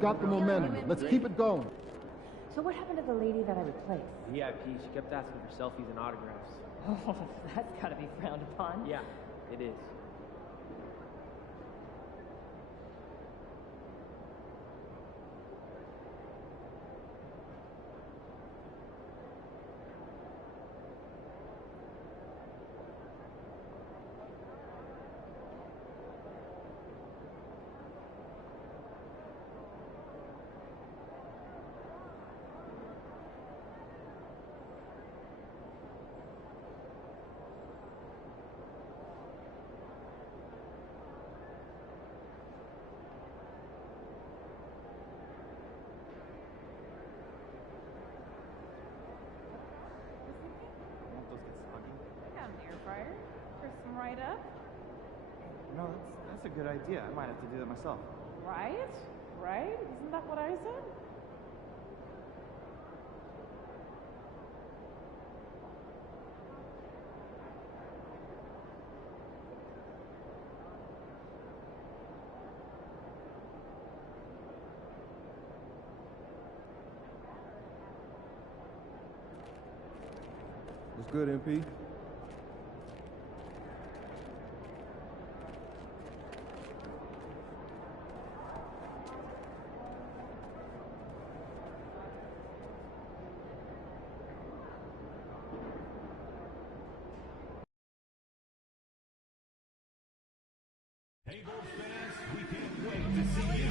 got the momentum. Let's keep it going. So what happened to the lady that I replaced? VIP, she kept asking for selfies and autographs. Oh, that's gotta be frowned upon. Yeah, it is. Right up? No, that's a good idea. I might have to do that myself. Right? Right? Isn't that what I said? What's good, MP? Hey, Bulls fans, we can't wait to see you.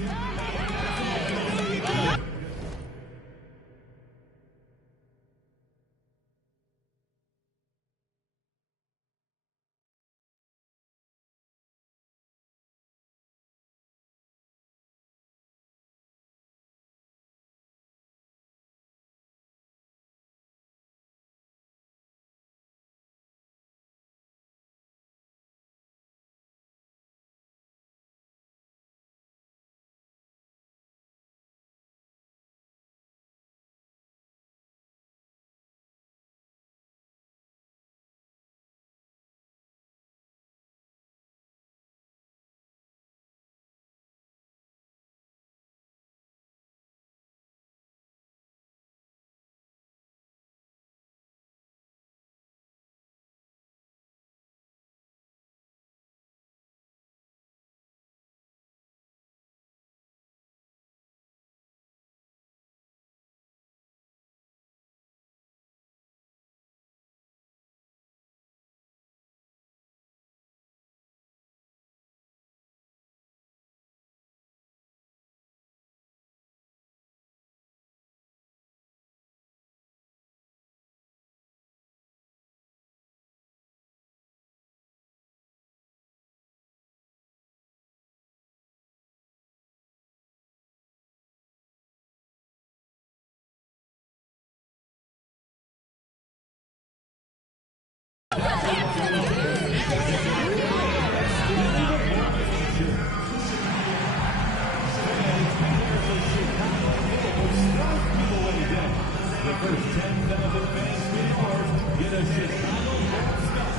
The first 10,000 fans to yours get a Chicago Bulls stop.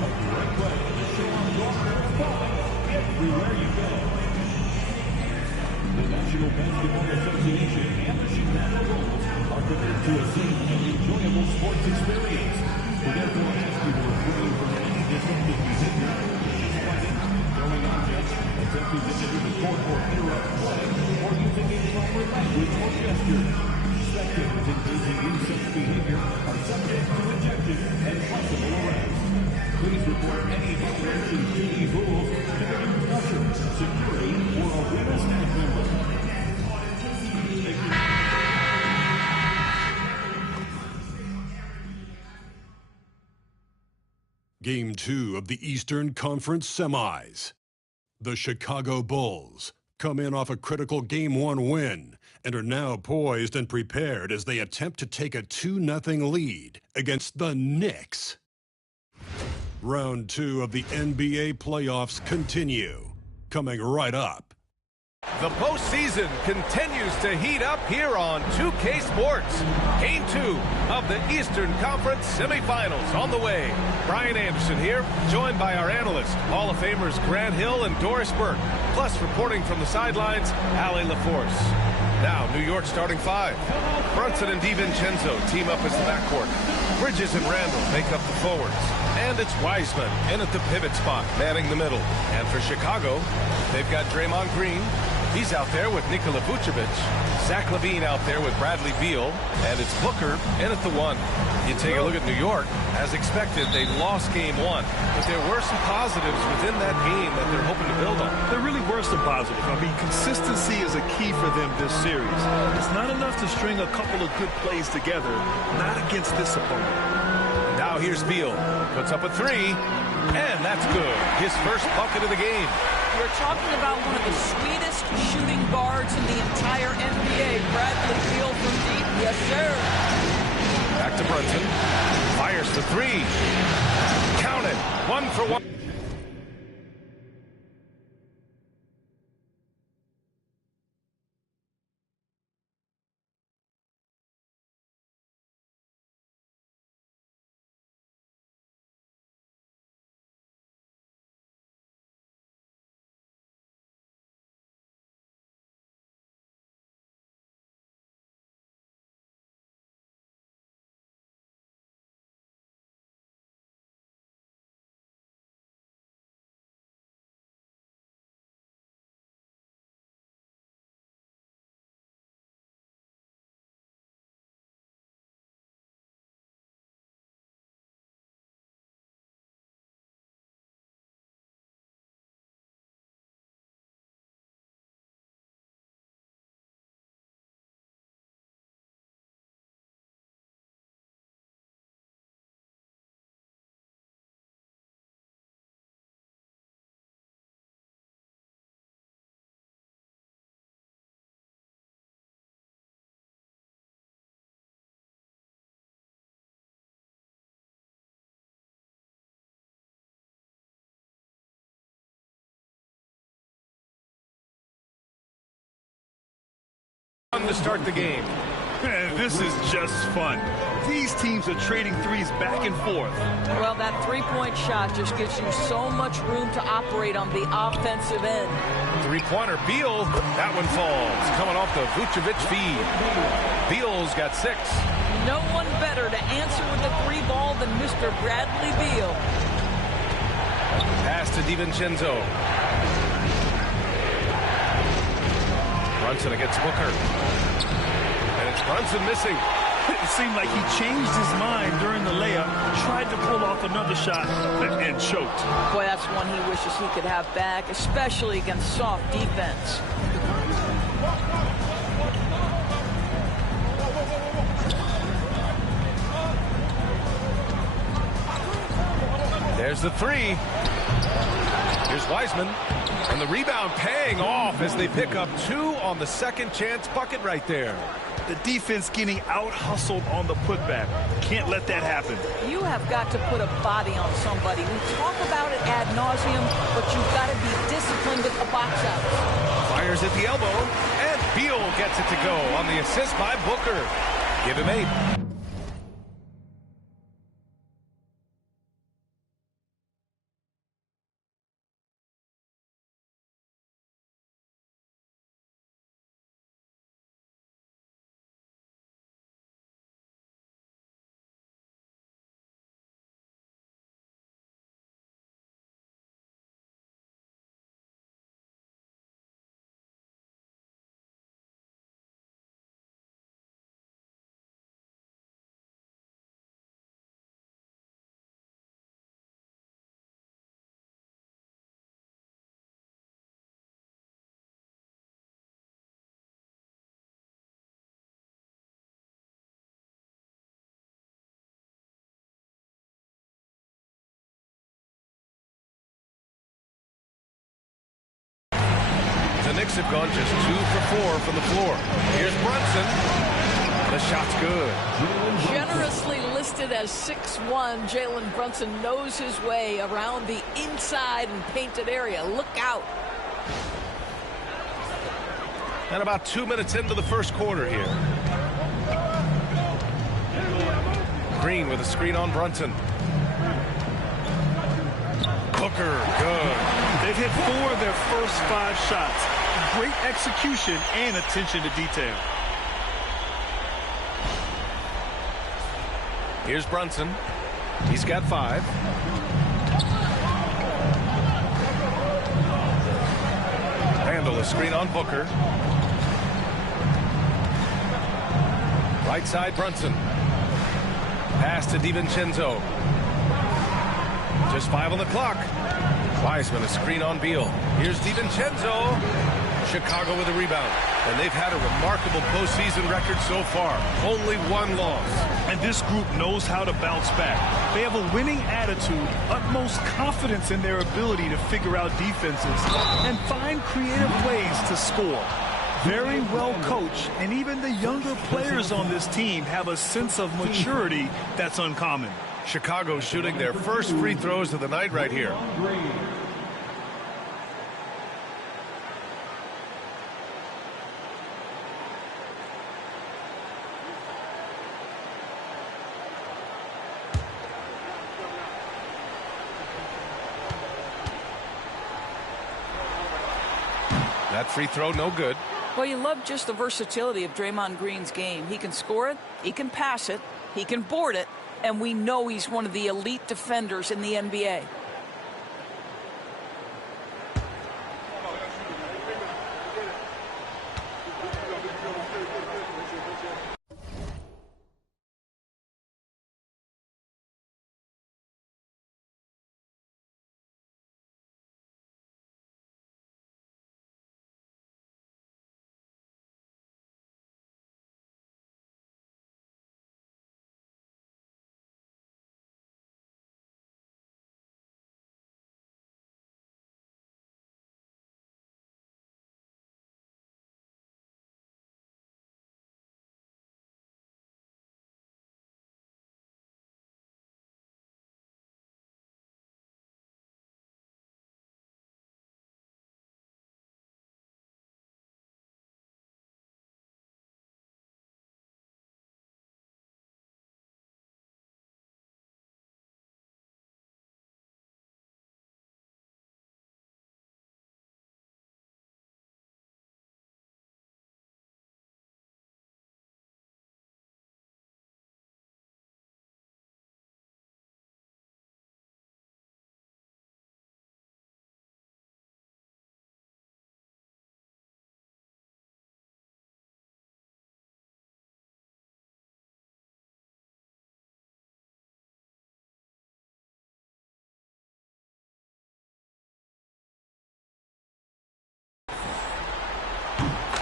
A great way to show off your Bulls ball everywhere you go. The National Basketball Association and the Chicago Bulls are committed to a safe and enjoyable sports experience. We therefore ask you to refrain from any disruptive behavior, such as fighting, throwing objects, attempting to enter the court or interrupt play, or using improper language or gestures. Spectators engaging in such behavior are subject to ejection and possible arrest. Please report any violations to these rules to the nearest usher, security, or arena staff member. Game 2 of the Eastern Conference Semis. The Chicago Bulls come in off a critical Game 1 win and are now poised and prepared as they attempt to take a 2-0 lead against the Knicks. Round 2 of the NBA playoffs continue, coming right up. The postseason continues to heat up here on 2K Sports. Game 2 of the Eastern Conference semifinals on the way. Brian Anderson here, joined by our analysts, Hall of Famers Grant Hill and Doris Burke, plus reporting from the sidelines, Allie LaForce. Now, New York starting 5. Brunson and DiVincenzo team up as the backcourt. Bridges and Randall make up the forwards. And it's Wiseman in at the pivot spot, manning the middle. And for Chicago, they've got Draymond Green. He's out there with Nikola Vucevic. Zach LaVine out there with Bradley Beal. And it's Booker in at the 1. You take a look at New York. As expected, they lost game 1. But there were some positives within that game that they're hoping to build on. There really were some positives. I mean, consistency is a key for them this series. It's not enough to string a couple of good plays together, not against this opponent. Now here's Beal. Puts up a 3. And that's good. His first bucket of the game. We're talking about one of the sweetest shooting guards in the entire NBA. Bradley Beal from deep. Yes, sir. Back to Brunson. Fires the 3. Count it. 1 for 1. To start the game. This is just fun. These teams are trading threes back and forth. Well, that three-point shot just gives you so much room to operate on the offensive end. Three-pointer, Beal. That one falls. Coming off the Vucevic feed. Beal's got 6. No one better to answer with the 3 ball than Mr. Bradley Beal. Pass to DiVincenzo. Brunson against Booker. And it's Brunson missing. It seemed like he changed his mind during the layup, tried to pull off another shot, and choked. Boy, that's one he wishes he could have back, especially against soft defense. There's the 3. Here's Wiseman. And the rebound paying off as they pick up 2 on the second chance bucket right there. The defense getting out-hustled on the putback. Can't let that happen. You have got to put a body on somebody. We talk about it ad nauseum, but you've got to be disciplined at the box out. Fires at the elbow, and Beal gets it to go on the assist by Booker. Give him 8. The Knicks have gone just 2 for 4 from the floor. Here's Brunson. The shot's good. Generously listed as 6'1", Jalen Brunson knows his way around the inside and painted area. Look out. And about 2 minutes into the first quarter here. Green with a screen on Brunson. Booker, good. They've hit 4 of their first 5 shots. great execution and attention to detail. Here's Brunson. He's got 5. Randall, a screen on Booker. Right side, Brunson. Pass to DiVincenzo. Just 5 on the clock. Wiseman, a screen on Beal. Here's DiVincenzo. Chicago with a rebound. And they've had a remarkable postseason record so far. Only 1 loss. And this group knows how to bounce back. They have a winning attitude, utmost confidence in their ability to figure out defenses, and find creative ways to score. Very well coached, and even the younger players on this team have a sense of maturity that's uncommon. Chicago shooting their first free throws of the night right here. That free throw, no good. Well, you love just the versatility of Draymond Green's game. He can score it, he can pass it, he can board it, and we know he's one of the elite defenders in the NBA.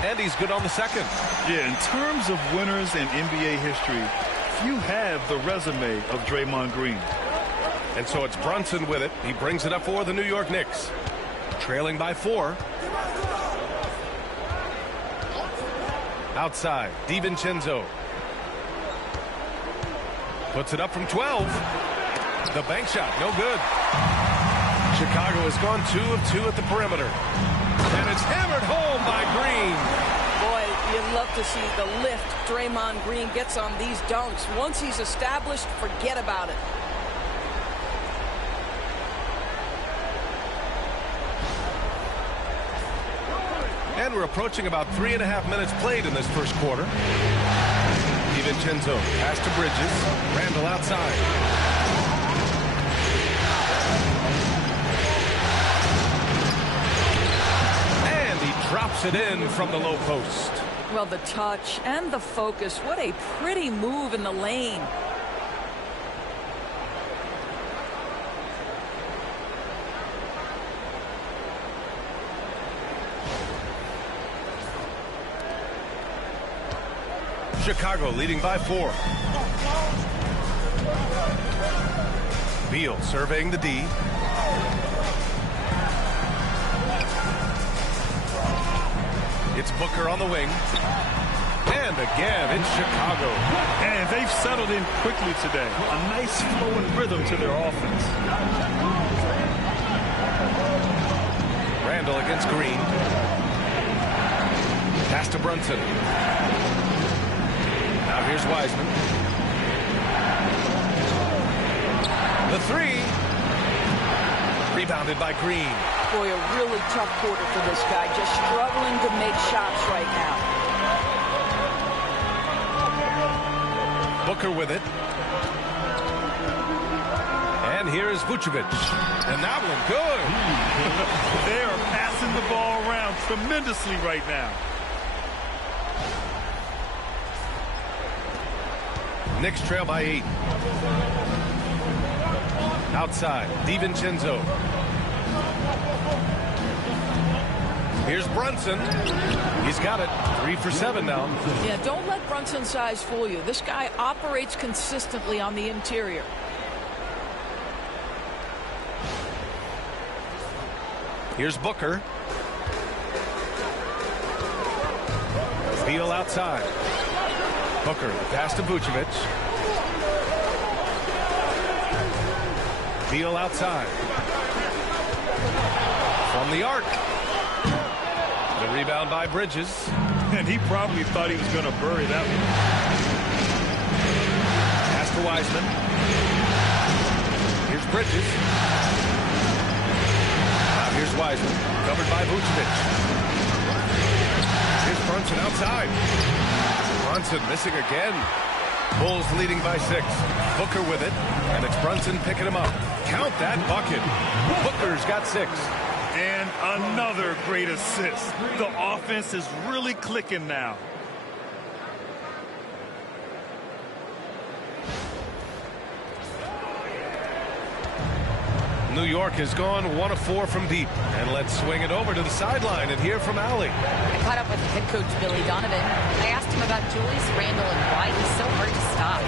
And he's good on the second. Yeah, in terms of winners in NBA history, few have the resume of Draymond Green. And so it's Brunson with it. He brings it up for the New York Knicks. Trailing by 4. Outside, DiVincenzo. Puts it up from 12. The bank shot, no good. Chicago has gone 2 of 2 at the perimeter. And it's hammered home by Green. Boy, you love to see the lift Draymond Green gets on these dunks. Once he's established, forget about it. And we're approaching about 3.5 minutes played in this first quarter. DiVincenzo pass to Bridges. Randall outside. Drops it in from the low post. Well, the touch and the focus. What a pretty move in the lane. Chicago leading by 4. Beal surveying the D. It's Booker on the wing. And again, it's Chicago. And they've settled in quickly today. A nice flowing rhythm to their offense. Randall against Green. Pass to Brunson. Now here's Wiseman. The 3. Rebounded by Green. Boy, a really tough quarter for this guy. Just struggling to make shots right now. Booker with it. And here is Vucevic. And that one good. They are passing the ball around tremendously right now. Knicks trail by 8. Outside, DiVincenzo. Here's Brunson. He's got it. 3 for 7 now. Yeah, don't let Brunson's size fool you. This guy operates consistently on the interior. Here's Booker. Beal outside. Booker, pass to Vucevic. Beal outside. From the arc. The rebound by Bridges. And he probably thought he was going to bury that one. Pass to Wiseman. Here's Bridges. Now here's Wiseman. Covered by Vucevic. Here's Brunson outside. Brunson missing again. Bulls leading by 6. Booker with it. And it's Brunson picking him up. Count that bucket. Booker's got 6. And another great assist. The offense is really clicking now. New York has gone 1 of 4 from deep. And let's swing it over to the sideline and hear from Allie. I caught up with head coach Billy Donovan. I asked him about Julius Randle and why he's so hard to stop.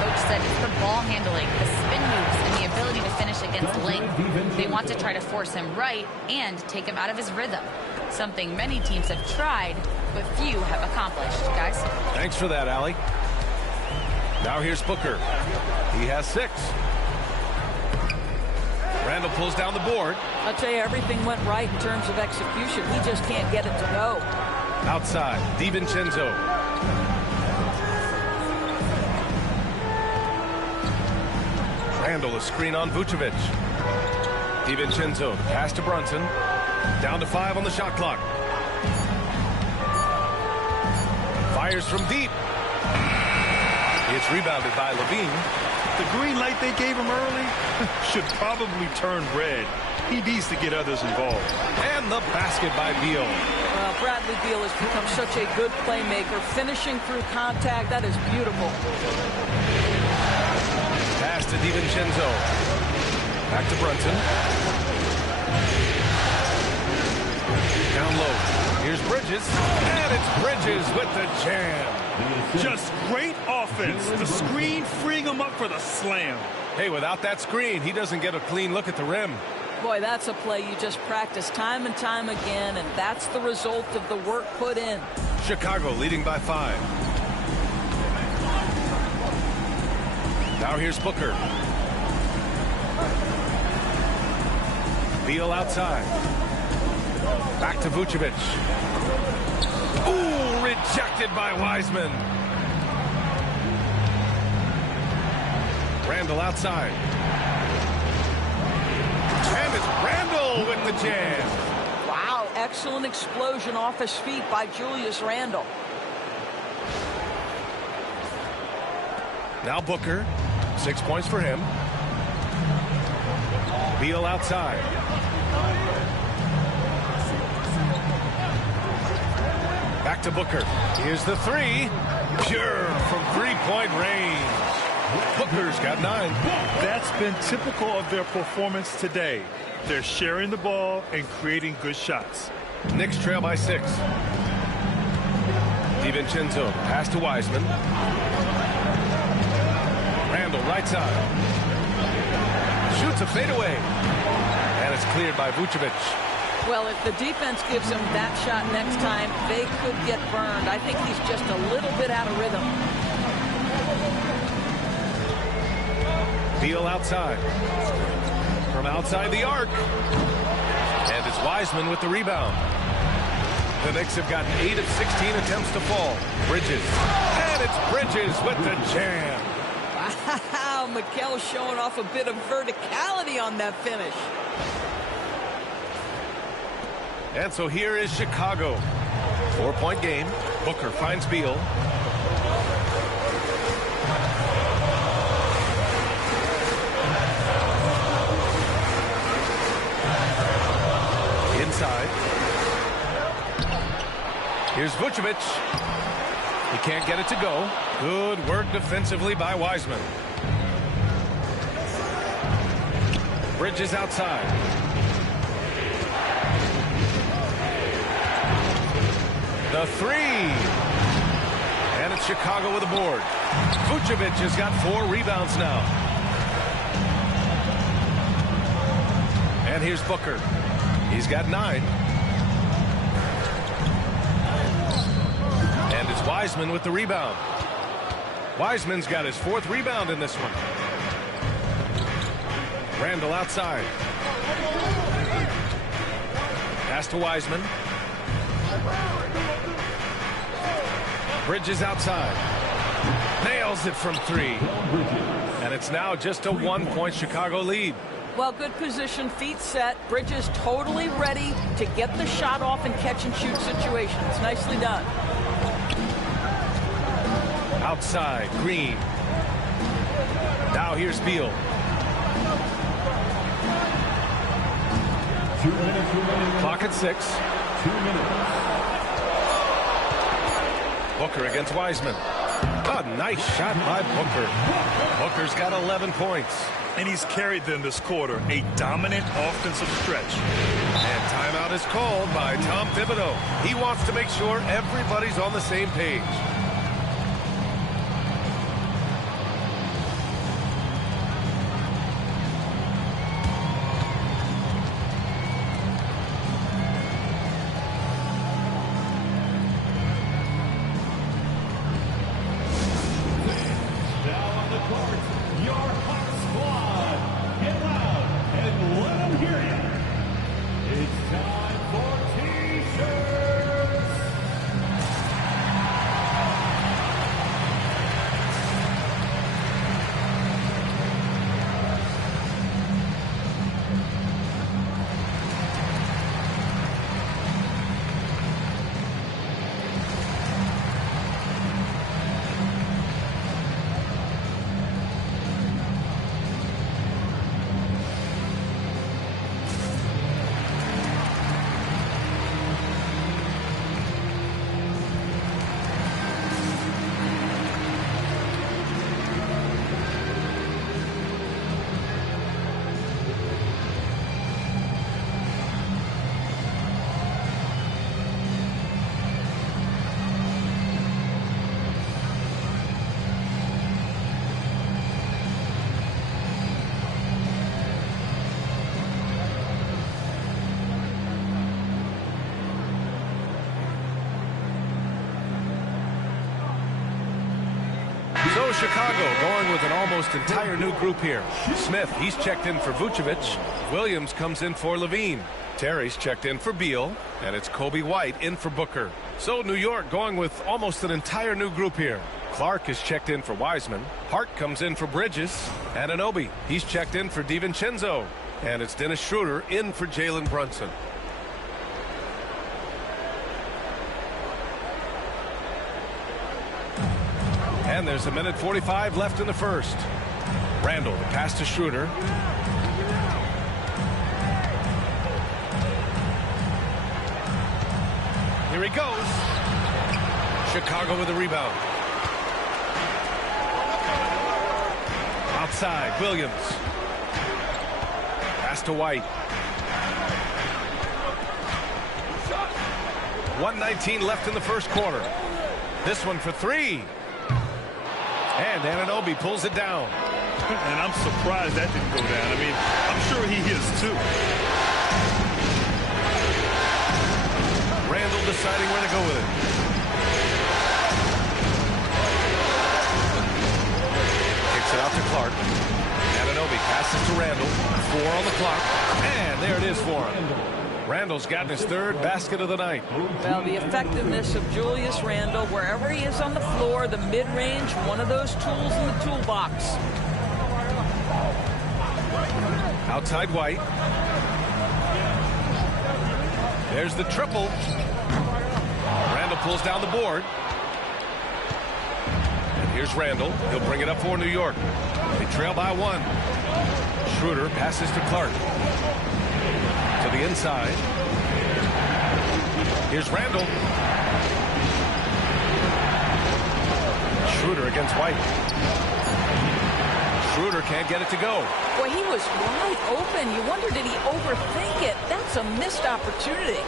Coach said it's the ball handling, the spin moves, and the ability to finish against length. They want to try to force him right and take him out of his rhythm. Something many teams have tried, but few have accomplished. Guys? Thanks for that, Allie. Now here's Booker. He has 6. Randle pulls down the board. I'll tell you, everything went right in terms of execution. He just can't get it to go. Outside, DiVincenzo. Randle a screen on Vucevic. DiVincenzo, pass to Brunson. Down to 5 on the shot clock. Fires from deep. It's rebounded by Levine. The green light they gave him early should probably turn red. He needs to get others involved. And the basket by Beal. Well, Bradley Beal has become such a good playmaker, finishing through contact. That is beautiful. Pass to DiVincenzo. Back to Brunson. Down low. Here's Bridges. And it's Bridges with the jam. Just great offense. The screen freeing him up for the slam. Hey, without that screen, he doesn't get a clean look at the rim. Boy, that's a play you just practice time and time again, and that's the result of the work put in. Chicago leading by 5. Now here's Booker. Beal outside. Back to Vucevic. Ooh, rejected by Wiseman. Randle outside. And it's Randle with the jam. Wow, excellent explosion off his feet by Julius Randle. Now Booker. 6 points for him. Beal outside. Back to Booker. Here's the 3. Pure from 3-point range. Booker's got 9. That's been typical of their performance today. They're sharing the ball and creating good shots. Knicks trail by 6. DiVincenzo, pass to Wiseman. Randle, right side. Shoots a fadeaway. And it's cleared by Vucevic. Well, if the defense gives him that shot next time, they could get burned. I think he's just a little bit out of rhythm. Beal outside. From outside the arc. And it's Wiseman with the rebound. The Knicks have gotten 8 of 16 attempts to fall. Bridges. And it's Bridges with the jam. Wow, Mikal showing off a bit of verticality on that finish. And so here is Chicago. 4-point game. Booker finds Beal. Inside. Here's Vucevic. He can't get it to go. Good work defensively by Wiseman. Bridges outside. The three. And it's Chicago with a board. Vucevic has got 4 rebounds now. And here's Booker. He's got 9. And it's Wiseman with the rebound. Wiseman's got his 4th rebound in this one. Randall outside. Pass to Wiseman. Bridges outside. Nails it from 3. And it's now just a 1-point Chicago lead. Well, good position, feet set. Bridges totally ready to get the shot off in catch-and-shoot situations. Nicely done. Outside, Green. Now here's Beal. 2 minutes remaining. Clock at 6. 2 minutes. Booker against Wiseman. A nice shot by Booker. Booker's got 11 points. And he's carried them this quarter. A dominant offensive stretch. And timeout is called by Tom Thibodeau. He wants to make sure everybody's on the same page. So Chicago going with an almost entire new group here. Smith, he's checked in for Vucevic. Williams comes in for Levine. Terry's checked in for Beal. And it's Kobe White in for Booker. So New York going with almost an entire new group here. Clark is checked in for Wiseman. Hart comes in for Bridges. Anunoby, he's checked in for DiVincenzo. And it's Dennis Schroeder in for Jalen Brunson. And there's 1:45 left in the first. Randall, the pass to Schroeder. Here he goes. Chicago with a rebound. Outside, Williams. Pass to White. 1:19 left in the first quarter. This one for 3. And Anunoby pulls it down. And I'm surprised that didn't go down. I mean, I'm sure he is too. Randall deciding where to go with it. Kicks it out to Clark. Anunoby passes to Randall. 4 on the clock. And there it is for him. Randall's gotten his 3rd basket of the night. Well, the effectiveness of Julius Randle, wherever he is on the floor, the mid-range, one of those tools in the toolbox. Outside White. There's the triple. Randall pulls down the board. And here's Randall. He'll bring it up for New York. They trail by 1. Schroeder passes to Clark. To the inside. Here's Randall. Schroeder against White. Schroeder can't get it to go. Boy, he was wide open. You wonder, did he overthink it? That's a missed opportunity.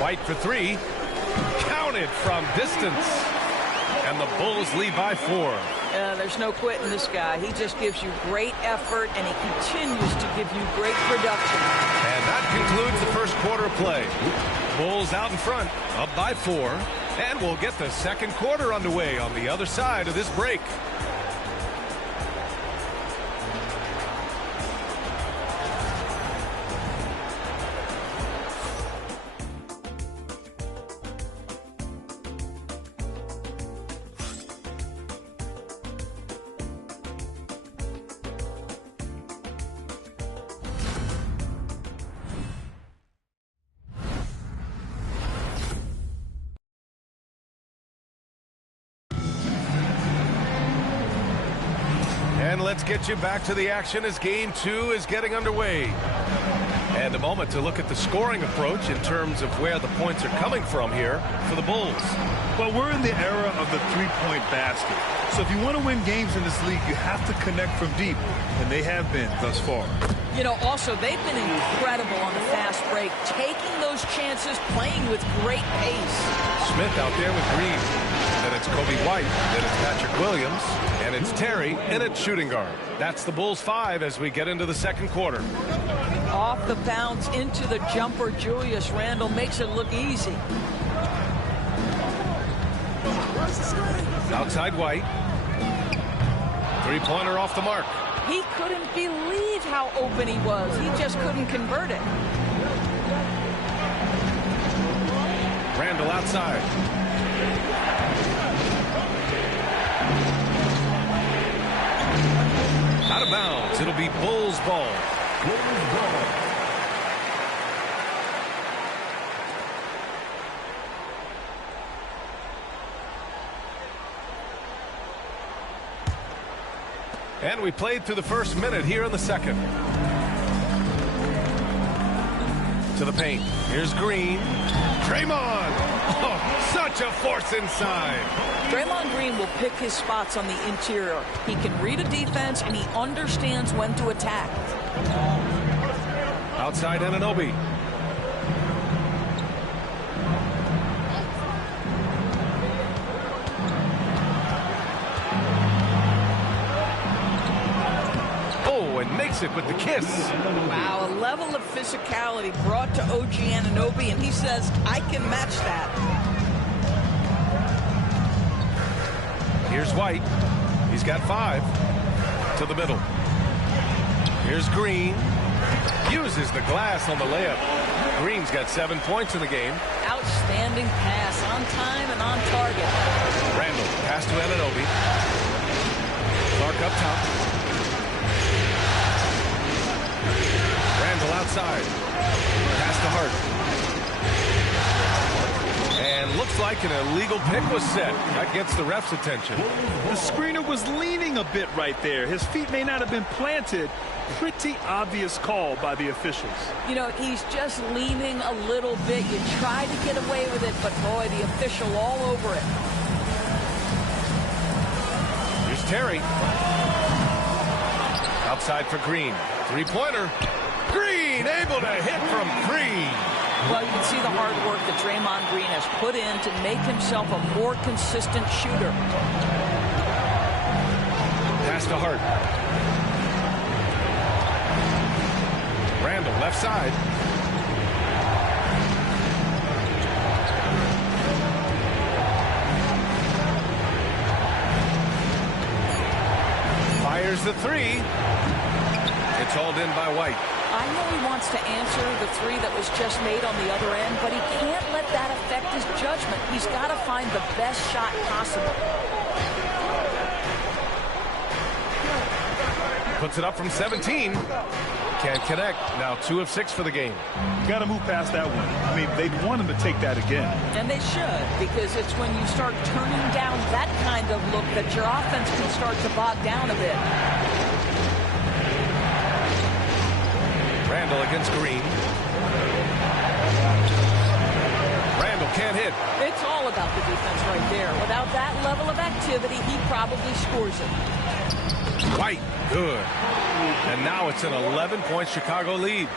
White for 3. Counted from distance. And the Bulls lead by 4. There's no quitting this guy. He just gives you great effort, and he continues to give you great production. And that concludes the first quarter of play. Bulls out in front, up by 4. And we'll get the second quarter underway on the other side of this break. And let's get you back to the action as game 2 is getting underway. And a moment to look at the scoring approach in terms of where the points are coming from here for the Bulls. Well, we're in the era of the three-point basket. So if you want to win games in this league, you have to connect from deep. And they have been thus far. You know, also, they've been incredible on the fast break, taking those chances, playing with great pace. Smith out there with Green. Then it's Kobe White. Then it's Patrick Williams. And it's Terry. And it's shooting guard. That's the Bulls 5 as we get into the second quarter. Off the bounce into the jumper, Julius Randle makes it look easy. Outside White. Three-pointer off the mark. He couldn't believe how open he was. He just couldn't convert it. Randall outside. Out of bounds. It'll be Bulls ball. Bulls ball. And we played through the first minute here in the second. To the paint. Here's Green. Draymond. Oh, such a force inside. Draymond Green will pick his spots on the interior. He can read a defense, and he understands when to attack. Outside Anunoby. Makes it with the kiss. Wow, a level of physicality brought to OG Anunoby, and he says, I can match that. Here's White. He's got 5. To the middle. Here's Green. Uses the glass on the layup. Green's got 7 points in the game. Outstanding pass, on time and on target. Randall, pass to Anunoby. Clark up top. Randall outside. Pass to Hart. And looks like an illegal pick was set. That gets the ref's attention. The screener was leaning a bit right there. His feet may not have been planted. Pretty obvious call by the officials. You know, he's just leaning a little bit. You try to get away with it, but boy, the official all over it. Here's Terry. Outside for Green. Three-pointer. Green able to hit from 3. Well, you can see the hard work that Draymond Green has put in to make himself a more consistent shooter. Pass to Hart. Randall left side. Fires the 3. It's hauled in by White. I know he wants to answer the 3 that was just made on the other end, but he can't let that affect his judgment. He's got to find the best shot possible. Puts it up from 17. Can't connect. Now 2 of 6 for the game. You got to move past that one. I mean, they want him to take that again. And they should, because it's when you start turning down that kind of look that your offense can start to bog down a bit. Randall against Green. Randall can't hit. It's all about the defense right there. Without that level of activity, he probably scores it. White, good. And now it's an 11-point Chicago lead.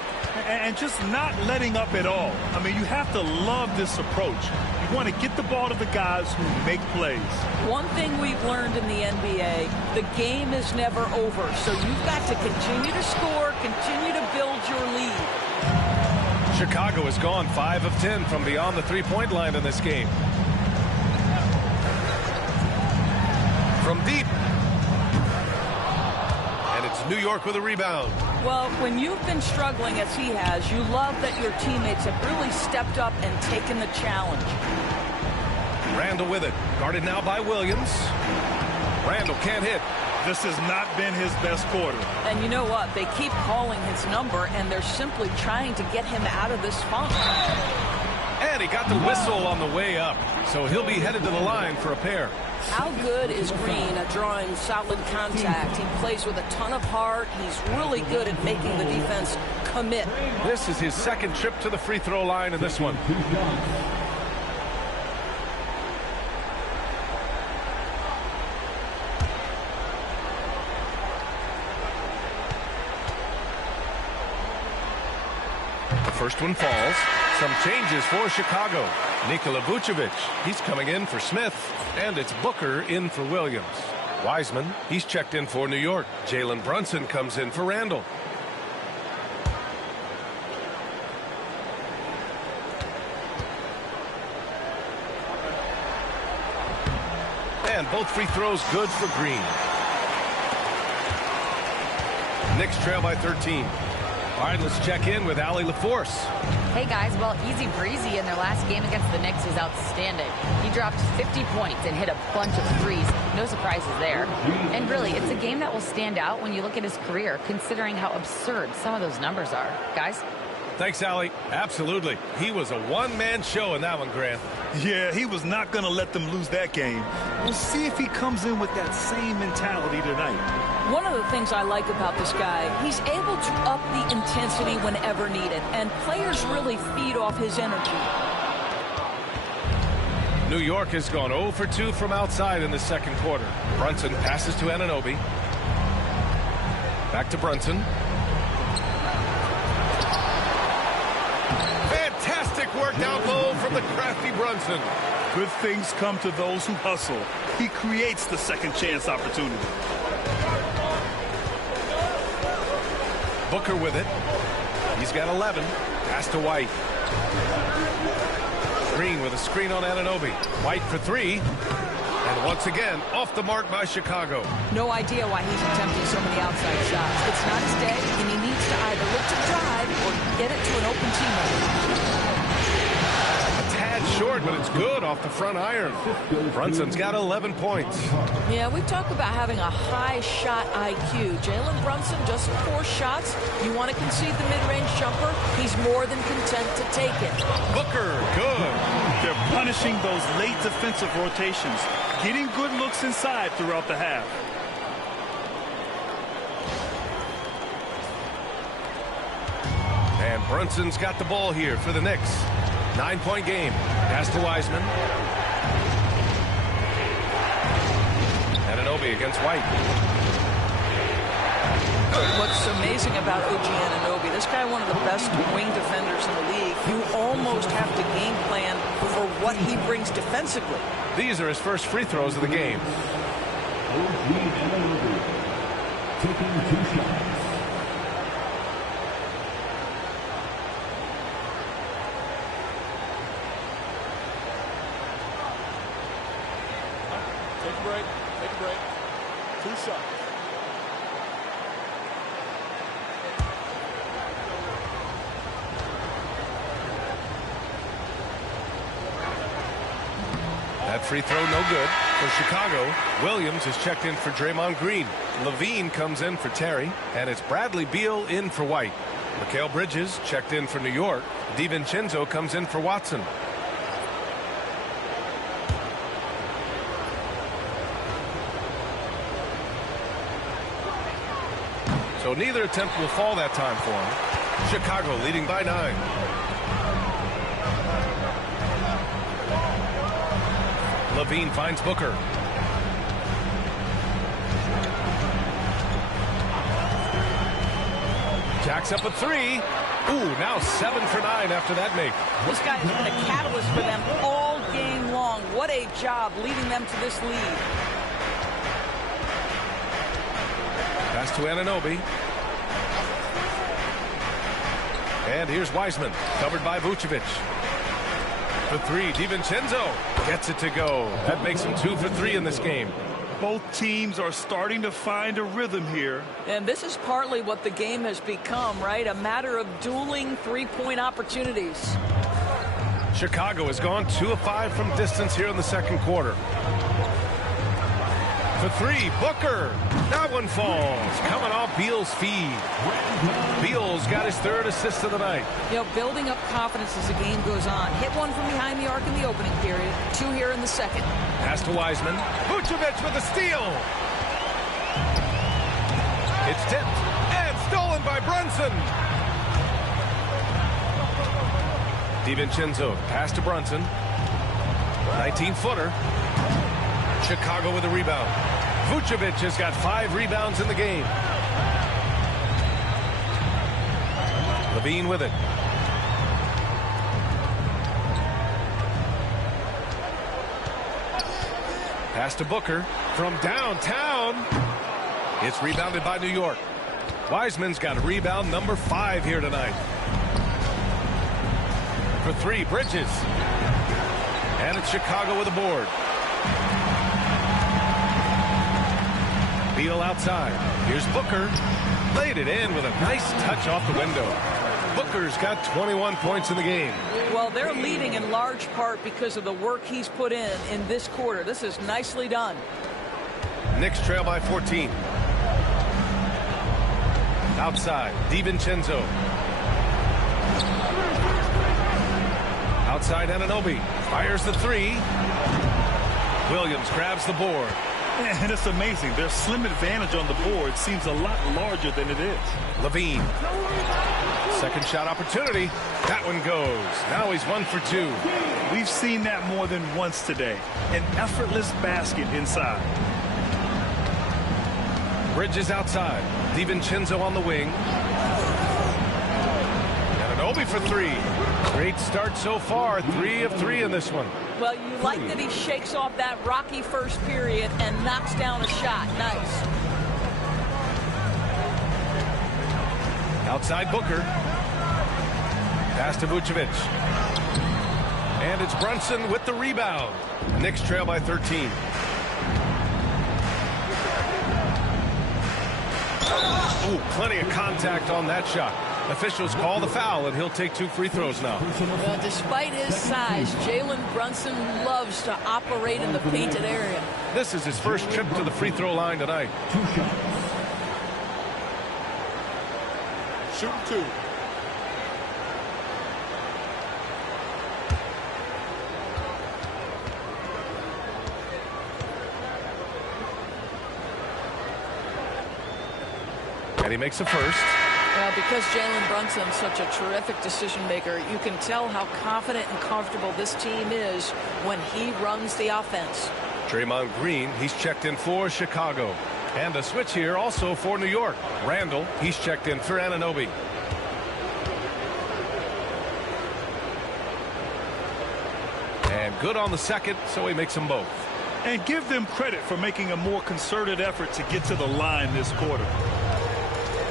And just not letting up at all. I mean, you have to love this approach. You want to get the ball to the guys who make plays. One thing we've learned in the NBA, the game is never over. So you've got to continue to score, continue to build your lead. Chicago has gone 5 of 10 from beyond the three-point line in this game. From deep. And it's New York with a rebound. Well, when you've been struggling as he has, you love that your teammates have really stepped up and taken the challenge. Randall with it. Guarded now by Williams. Randall can't hit. This has not been his best quarter. And you know what? They keep calling his number, and they're simply trying to get him out of this funk. And he got the whistle on the way up. So he'll be headed to the line for a pair. How good is Green at drawing solid contact? He plays with a ton of heart. He's really good at making the defense commit. This is his second trip to the free throw line in this one. The first one falls. Some changes for Chicago. Nikola Vucevic, he's coming in for Smith. And it's Booker in for Williams. Wiseman, he's checked in for New York. Jalen Brunson comes in for Randall. And both free throws good for Green. Knicks trail by 13. All right, let's check in with Allie LaForce. Hey guys, well, easy breezy in their last game against the Knicks was outstanding. He dropped 50 points and hit a bunch of threes. No surprises there. And really, it's a game that will stand out when you look at his career, considering how absurd some of those numbers are. Guys? Thanks, Allie. Absolutely. He was a one-man show in that one, Grant. Yeah, he was not going to let them lose that game. We'll see if he comes in with that same mentality tonight. One of the things I like about this guy, he's able to up the intensity whenever needed, and players really feed off his energy. New York has gone 0 for 2 from outside in the second quarter. Brunson passes to Anunoby. Back to Brunson. Fantastic work down low from the crafty Brunson. Good things come to those who hustle. He creates the second chance opportunity. Booker with it. He's got 11. Pass to White. Green with a screen on Anunoby. White for 3. And once again, off the mark by Chicago. No idea why he's attempting so many outside shots. It's not his day, and he needs to either look to drive or get it to an open teammate. Short, but it's good off the front iron. Brunson's got 11 points. Yeah, we talk about having a high shot IQ. Jalen Brunson doesn't force shots. You want to concede the mid-range jumper, he's more than content to take it. Booker, good. They're punishing those late defensive rotations, getting good looks inside throughout the half. And Brunson's got the ball here for the Knicks. 9-point game. Pass to Wiseman. Anunoby against White. What's amazing about OG Anunoby, this guy one of the best wing defenders in the league. You almost have to game plan for what he brings defensively. These are his first free throws of the game. OG Anunoby taking 2 shots. Take a break. 2 shots. That free throw no good. For Chicago, Williams is checked in for Draymond Green. Levine comes in for Terry, and it's Bradley Beal in for White. Mikal Bridges checked in for New York. DiVincenzo comes in for Watson. So neither attempt will fall that time for him. Chicago leading by 9. Levine finds Booker. Jacks up a 3. Ooh, now 7 for 9 after that make. This guy has been a catalyst for them all game long. What a job leading them to this lead. Pass to Anunoby. And here's Wiseman, covered by Vucevic. For 3, DiVincenzo gets it to go. That makes him 2 for 3 in this game. Both teams are starting to find a rhythm here. And this is partly what the game has become, right? A matter of dueling three-point opportunities. Chicago has gone 2 of 5 from distance here in the second quarter. For 3, Booker. That one falls. Coming off Beal's feed. Beal's got his 3rd assist of the night. You know, building up confidence as the game goes on. Hit one from behind the arc in the opening period. 2 here in the second. Pass to Wiseman. Vucevic with a steal. It's tipped and stolen by Brunson. DiVincenzo pass to Brunson. 19-footer. Chicago with a rebound. Vucevic has got 5 rebounds in the game. Levine with it. Pass to Booker from downtown. It's rebounded by New York. Wiseman's got rebound number 5 here tonight. For 3, Bridges. And it's Chicago with a board. Beal outside. Here's Booker. Laid it in with a nice touch off the window. Booker's got 21 points in the game. Well, they're leading in large part because of the work he's put in this quarter. This is nicely done. Knicks trail by 14. Outside, DiVincenzo. Outside, Anunoby. Fires the 3. Williams grabs the board. And it's amazing. Their slim advantage on the board seems a lot larger than it is. Levine. Second shot opportunity. That one goes. Now he's 1 for 2. We've seen that more than once today. An effortless basket inside. Bridges outside. DiVincenzo on the wing. Anunoby for 3. Great start so far. 3 of 3 in this one. Well, you like that he shakes off that rocky first period and knocks down a shot. Nice. Outside Booker. Pass to Vucevic. And it's Brunson with the rebound. Knicks trail by 13. Ooh, plenty of contact on that shot. Officials call the foul, and he'll take 2 free throws now. Well, despite his size, Jalen Brunson loves to operate in the painted area. This is his first trip to the free throw line tonight. 2 shots. Shoot 2. And he makes the first. Well, because Jalen Brunson's such a terrific decision maker, you can tell how confident and comfortable this team is when he runs the offense. Draymond Green, he's checked in for Chicago. And a switch here also for New York. Randall, he's checked in for Anunoby. And good on the second, so he makes them both. And give them credit for making a more concerted effort to get to the line this quarter.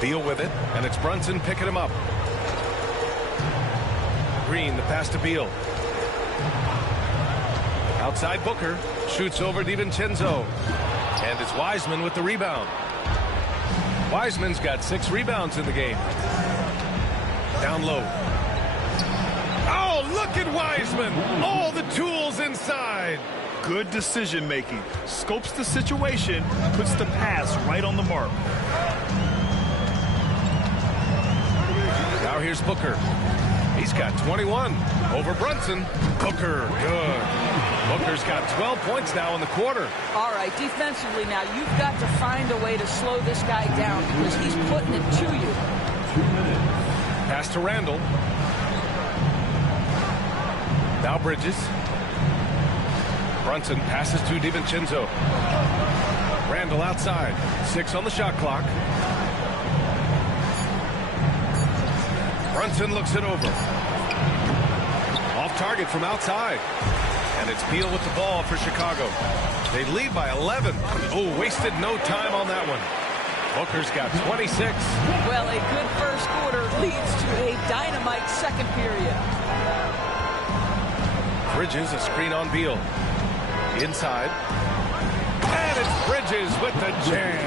Beal with it, and it's Brunson picking him up. Green, the pass to Beal. Outside Booker, shoots over DiVincenzo. And it's Wiseman with the rebound. Wiseman's got 6 rebounds in the game. Down low. Oh, look at Wiseman. All the tools inside. Good decision making. Scopes the situation, puts the pass right on the mark. Now here's Booker. He's got 21 over Brunson. Booker, good. Booker's got 12 points now in the quarter. All right, defensively now, you've got to find a way to slow this guy down because he's putting it to you. Pass to Randall. Now Bridges. Brunson passes to DiVincenzo. Randall outside. 6 on the shot clock. Brunson looks it over. Off target from outside. And it's Beal with the ball for Chicago. They lead by 11. Oh, wasted no time on that one. Booker's got 26. Well, a good first quarter leads to a dynamite second period. Bridges, a screen on Beal. Inside. And it's Bridges with the jam.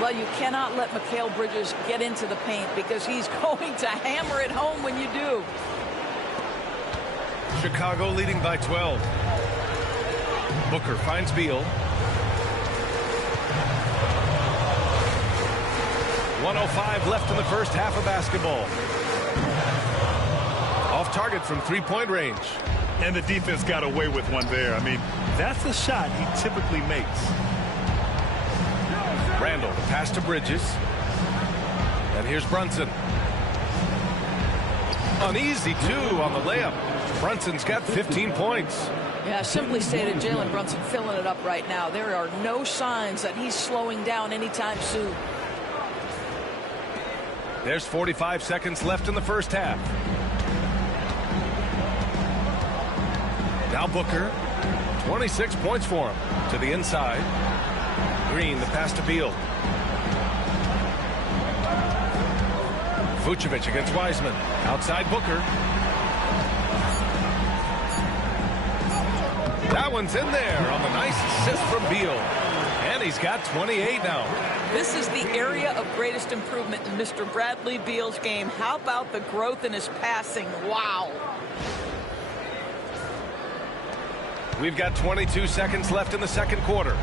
Well, you cannot let Mikal Bridges get into the paint because he's going to hammer it home when you do. Chicago leading by 12. Booker finds Beal. 1:05 left in the first half of basketball. Off target from three-point range. And the defense got away with one there. I mean, that's a shot he typically makes. Randall, pass to Bridges. And here's Brunson. An easy 2 on the layup. Brunson's got 15 points. Yeah, simply stated, Jalen Brunson filling it up right now. There are no signs that he's slowing down anytime soon. There's 45 seconds left in the first half. Now Booker, 26 points for him. To the inside. Green, the pass to Beal. Vucevic against Wiseman. Outside Booker. That one's in there on the nice assist from Beal. And he's got 28 now. This is the area of greatest improvement in Mr. Bradley Beal's game. How about the growth in his passing? Wow. We've got 22 seconds left in the second quarter.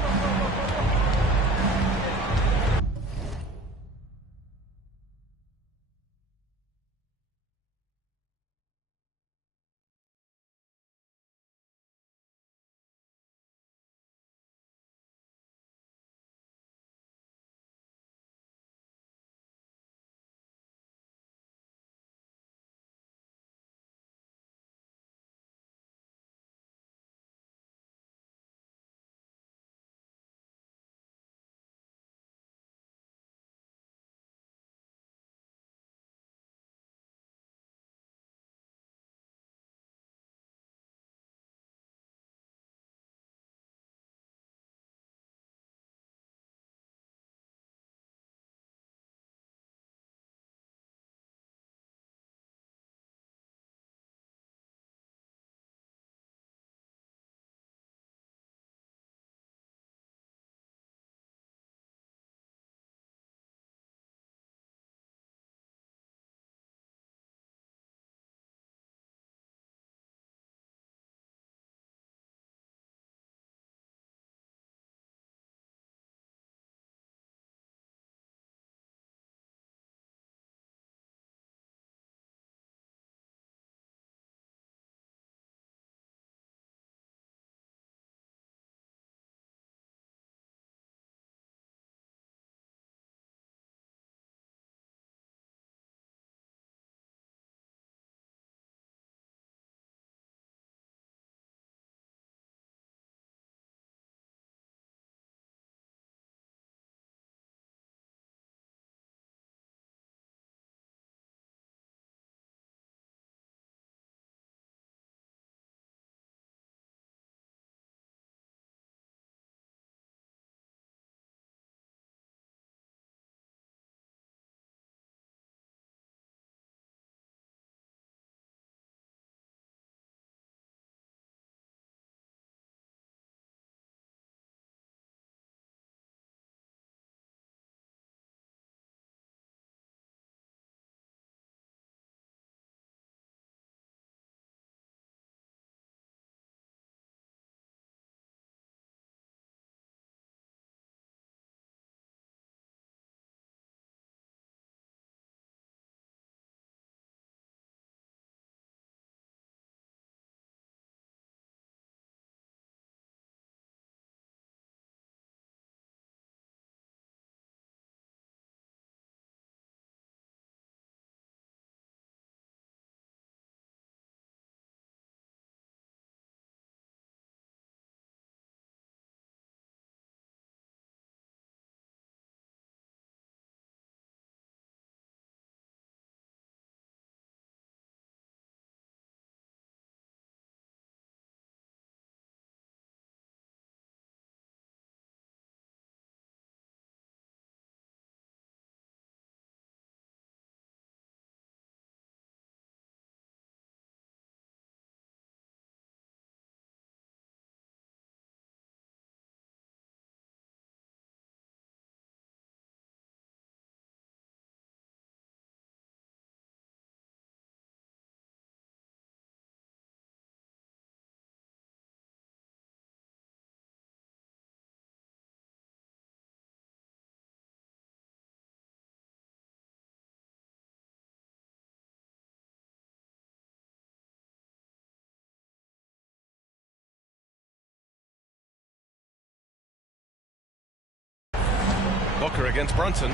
Booker against Brunson.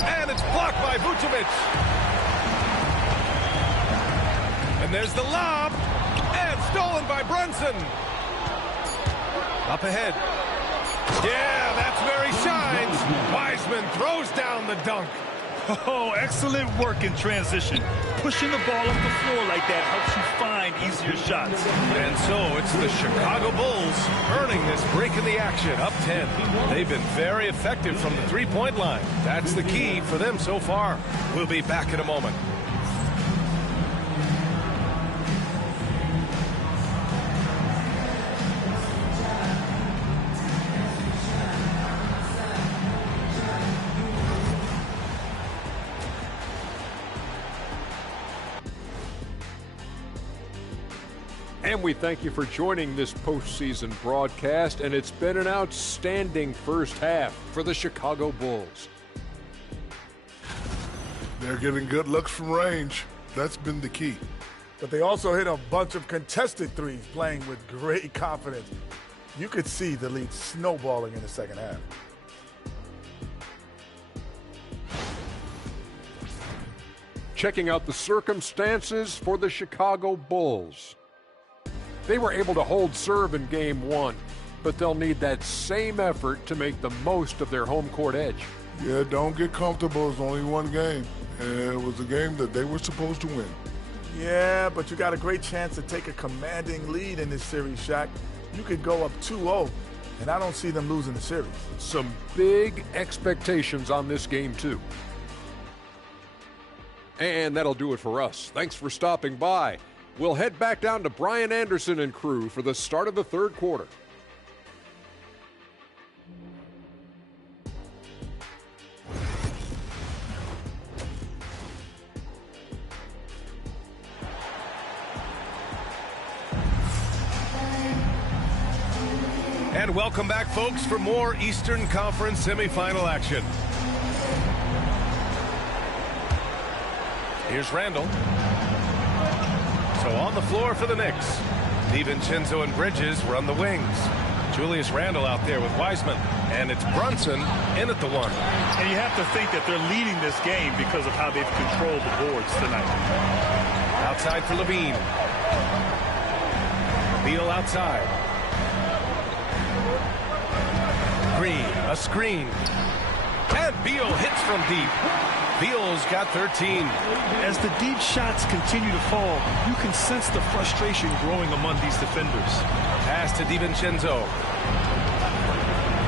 And it's blocked by Vucevic. And there's the lob. And stolen by Brunson. Up ahead. Yeah, that's where he shines. Wiseman throws down the dunk. Oh, excellent work in transition. Pushing the ball up the floor like that helps you find easier shots. And so it's the Chicago Bulls earning this break in the action, up 10. They've been very effective from the three-point line. That's the key for them so far. We'll be back in a moment. And we thank you for joining this postseason broadcast, and it's been an outstanding first half for the Chicago Bulls. They're getting good looks from range. That's been the key. But they also hit a bunch of contested threes, playing with great confidence. You could see the lead snowballing in the second half. Checking out the circumstances for the Chicago Bulls. They were able to hold serve in Game 1, but they'll need that same effort to make the most of their home court edge. Yeah, don't get comfortable. It's only one game, and it was a game that they were supposed to win. Yeah, but you got a great chance to take a commanding lead in this series, Shaq. You could go up 2-0, and I don't see them losing the series. Some big expectations on this game, too. And that'll do it for us. Thanks for stopping by. We'll head back down to Brian Anderson and crew for the start of the third quarter. And welcome back, folks, for more Eastern Conference semifinal action. Here's Randall. So on the floor for the Knicks, DiVincenzo and Bridges run the wings. Julius Randle out there with Wiseman. And it's Brunson in at the one. And you have to think that they're leading this game because of how they've controlled the boards tonight. Outside for Levine. Beal outside. Green, a screen. And Beal hits from deep. Beal's got 13. As the deep shots continue to fall, you can sense the frustration growing among these defenders. Pass to DiVincenzo.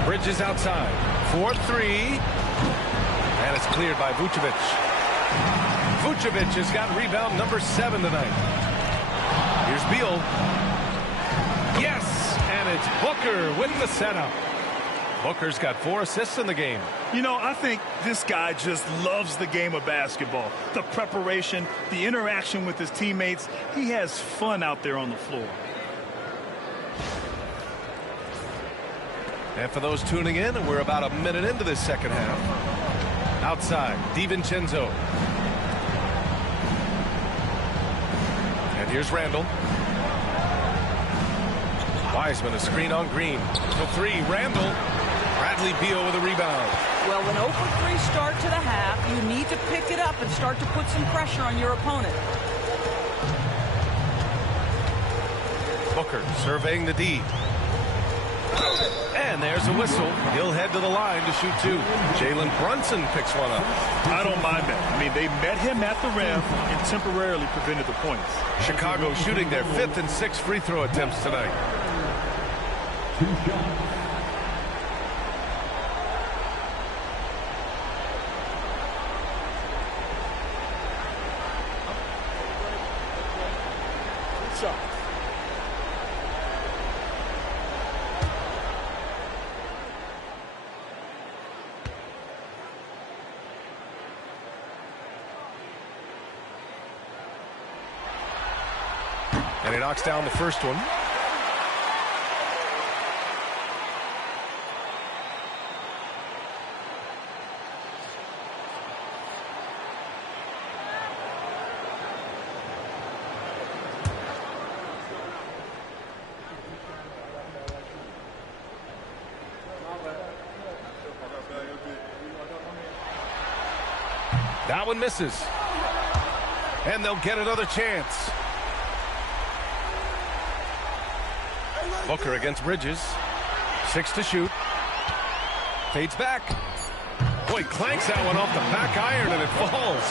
Bridges outside. 4-3. And it's cleared by Vucevic. Vucevic has got rebound number 7 tonight. Here's Beal. Yes! And it's Booker with the setup. Booker's got 4 assists in the game. You know, I think this guy just loves the game of basketball. The preparation, the interaction with his teammates. He has fun out there on the floor. And for those tuning in, we're about a minute into this second half. Outside, DiVincenzo. And here's Randall. Wiseman, a screen on Green. For 3, Randall. Bradley Beal with a rebound. Well, an 0-for-3 start to the half, you need to pick it up and start to put some pressure on your opponent. Booker surveying the D. And there's a whistle. He'll head to the line to shoot 2. Jalen Brunson picks one up. I don't mind that. I mean, they met him at the rim and temporarily prevented the points. Chicago shooting their 5th and 6th free throw attempts tonight. 2 shots. And he knocks down the first one. That one misses. And they'll get another chance. Booker against Bridges. 6 to shoot. Fades back. Boy, clanks that one off the back iron and it falls.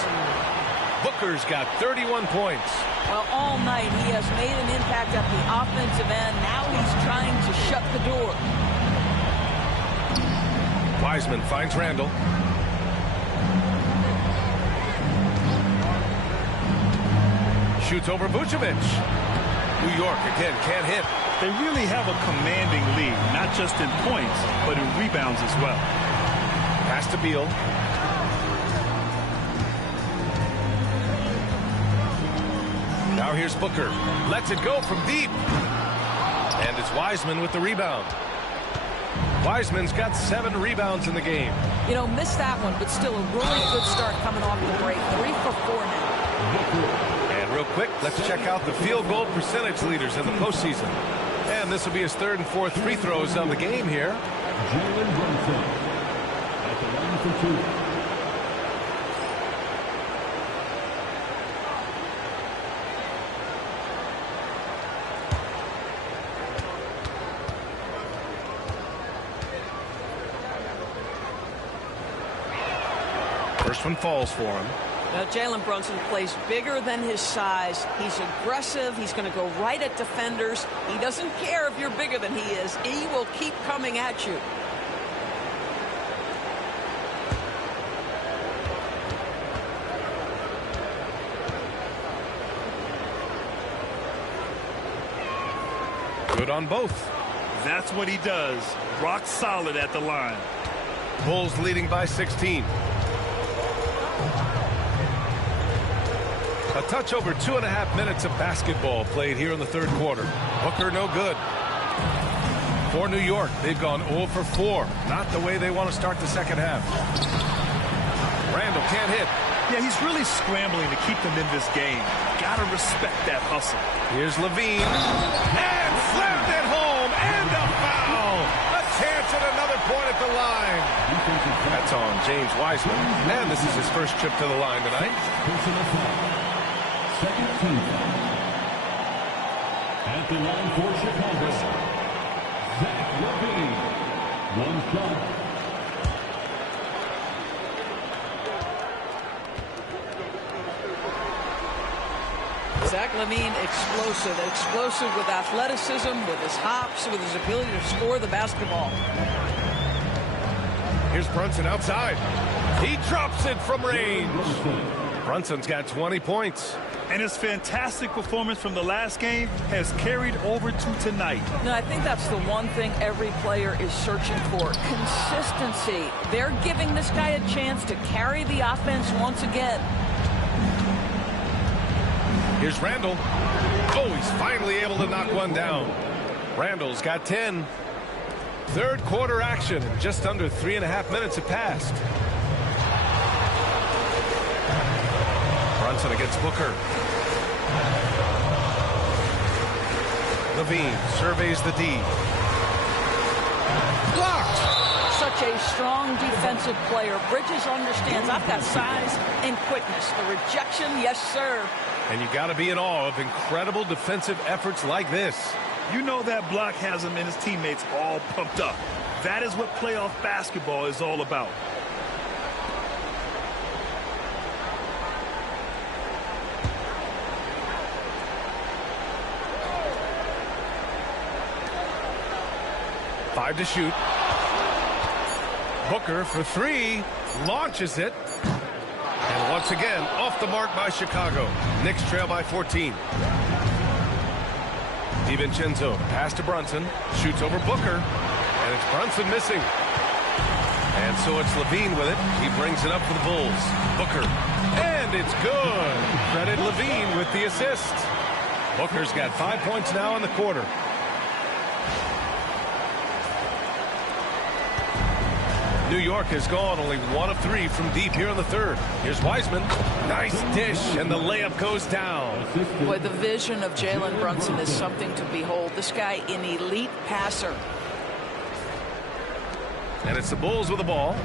Booker's got 31 points. Well, all night he has made an impact at the offensive end. Now he's trying to shut the door. Wiseman finds Randall. Shoots over Vucevic. New York again can't hit. They really have a commanding lead, not just in points, but in rebounds as well. Pass to Beal. Now here's Booker. Lets it go from deep. And it's Wiseman with the rebound. Wiseman's got 7 rebounds in the game. You know, missed that one, but still a really good start coming off the break. 3 for 4 now. And real quick, let's check out the field goal percentage leaders in the postseason. And this will be his 3rd and 4th free throws on the game here. Jalen Brunson at the line for 2. First one falls for him. Now, Jalen Brunson plays bigger than his size. He's aggressive. He's going to go right at defenders. He doesn't care if you're bigger than he is. He will keep coming at you. Good on both. That's what he does. Rock solid at the line. Bulls leading by 16. A touch over 2.5 minutes of basketball played here in the 3rd quarter. Booker no good. For New York, they've gone 0 for 4. Not the way they want to start the second half. Randall can't hit. Yeah, he's really scrambling to keep them in this game. Gotta respect that hustle. Here's Levine. And slammed it home. And a foul. A chance at another point at the line. That's on James Wiseman. And this is his first trip to the line tonight. Second team foul. At the line for Chicago, Zach Levine. 1 shot. Zach Levine, explosive with athleticism, with his hops, with his ability to score the basketball. Here's Brunson outside. He drops it from range. Brunson's got 20 points. And his fantastic performance from the last game has carried over to tonight. No, I think that's the one thing every player is searching for. Consistency. They're giving this guy a chance to carry the offense once again. Here's Randall. Oh, he's finally able to knock one down. Randall's got 10. 3rd quarter action. Just under 3.5 minutes have passed. Brunson against Booker. Levine surveys the D. Blocked. Such a strong defensive player. Bridges understands I've got size and quickness. The rejection, yes, sir. And you got to be in awe of incredible defensive efforts like this. You know that block has him and his teammates all pumped up. That is what playoff basketball is all about. Five to shoot. Booker for 3. Launches it. And once again, off the mark by Chicago. Knicks trail by 14. DiVincenzo, pass to Brunson. Shoots over Booker. And it's Brunson missing. And so it's Levine with it. He brings it up for the Bulls. Booker. And it's good. Credit Levine with the assist. Booker's got 5 points now in the quarter. New York has gone only 1 of 3 from deep here in the 3rd. Here's Wiseman. Nice dish, and the layup goes down. Boy, the vision of Jalen Brunson is something to behold. This guy, an elite passer. And it's the Bulls with the ball.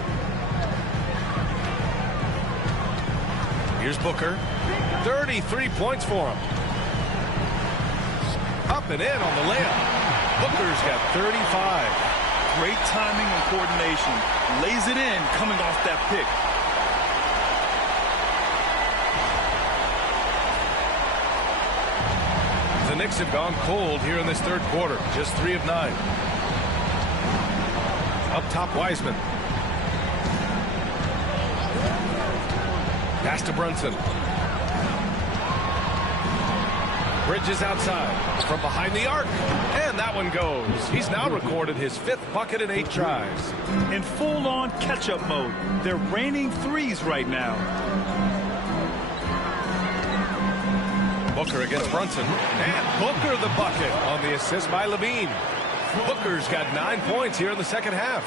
Here's Booker. 33 points for him. Up and in on the layup. Booker's got 35. Great timing and coordination. Lays it in coming off that pick. The Knicks have gone cold here in this third quarter. Just 3 of 9. Up top, Wiseman. Pass to Brunson. Bridges outside from behind the arc, and that one goes. He's now recorded his 5th bucket in 8 tries. In full-on catch-up mode, they're raining threes right now. Booker against Brunson, and Booker the bucket on the assist by Levine. Booker's got 9 points here in the second half.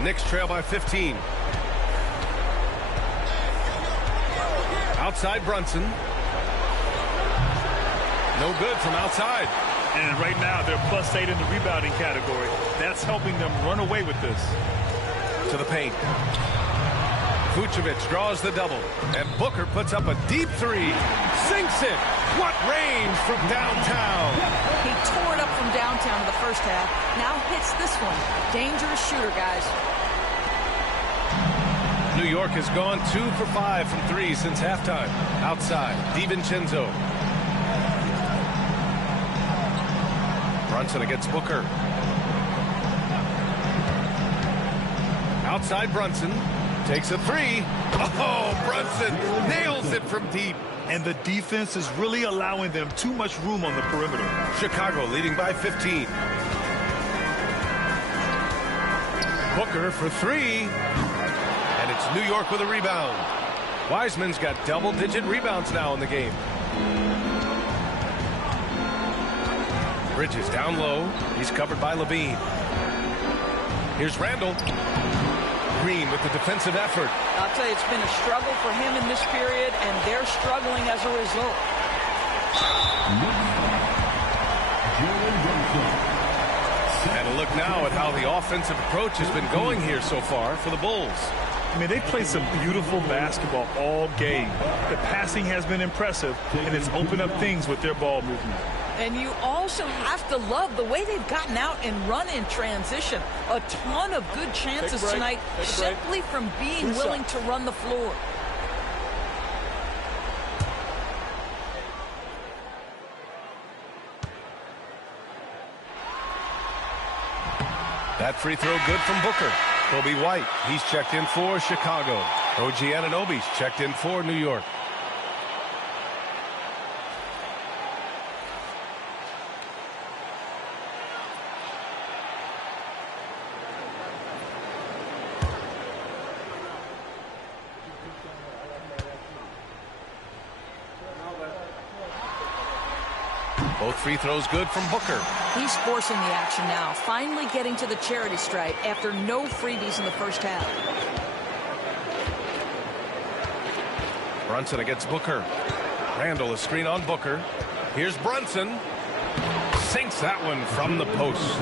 Knicks trail by 15. Outside Brunson. No good from outside. And right now they're +8 in the rebounding category. That's helping them run away with this. To the paint. Vucevic draws the double. And Booker puts up a deep 3. Sinks it. What range from downtown. He tore it up from downtown in the first half. Now hits this one. Dangerous shooter, guys. New York has gone 2 for 5 from 3 since halftime. Outside, DiVincenzo. Brunson against Booker. Outside Brunson. Takes a 3. Oh, Brunson nails it from deep. And the defense is really allowing them too much room on the perimeter. Chicago leading by 15. Booker for 3. And it's New York with a rebound. Wiseman's got double-digit rebounds now in the game. Bridges down low. He's covered by Levine. Here's Randall. Green with the defensive effort. I'll tell you, it's been a struggle for him in this period, and they're struggling as a result. And a look now at how the offensive approach has been going here so far for the Bulls. I mean, they play some beautiful basketball all game. The passing has been impressive, and it's opened up things with their ball movement. And you also have to love the way they've gotten out and run in transition. A ton of good chances tonight simply from being willing to run the floor. That free throw good from Booker. Kobe White, he's checked in for Chicago. OG Anunoby's checked in for New York. Both free throws good from Booker. He's forcing the action now, finally getting to the charity stripe after no freebies in the first half. Brunson against Booker. Randall, a screen on Booker. Here's Brunson. Sinks that one from the post.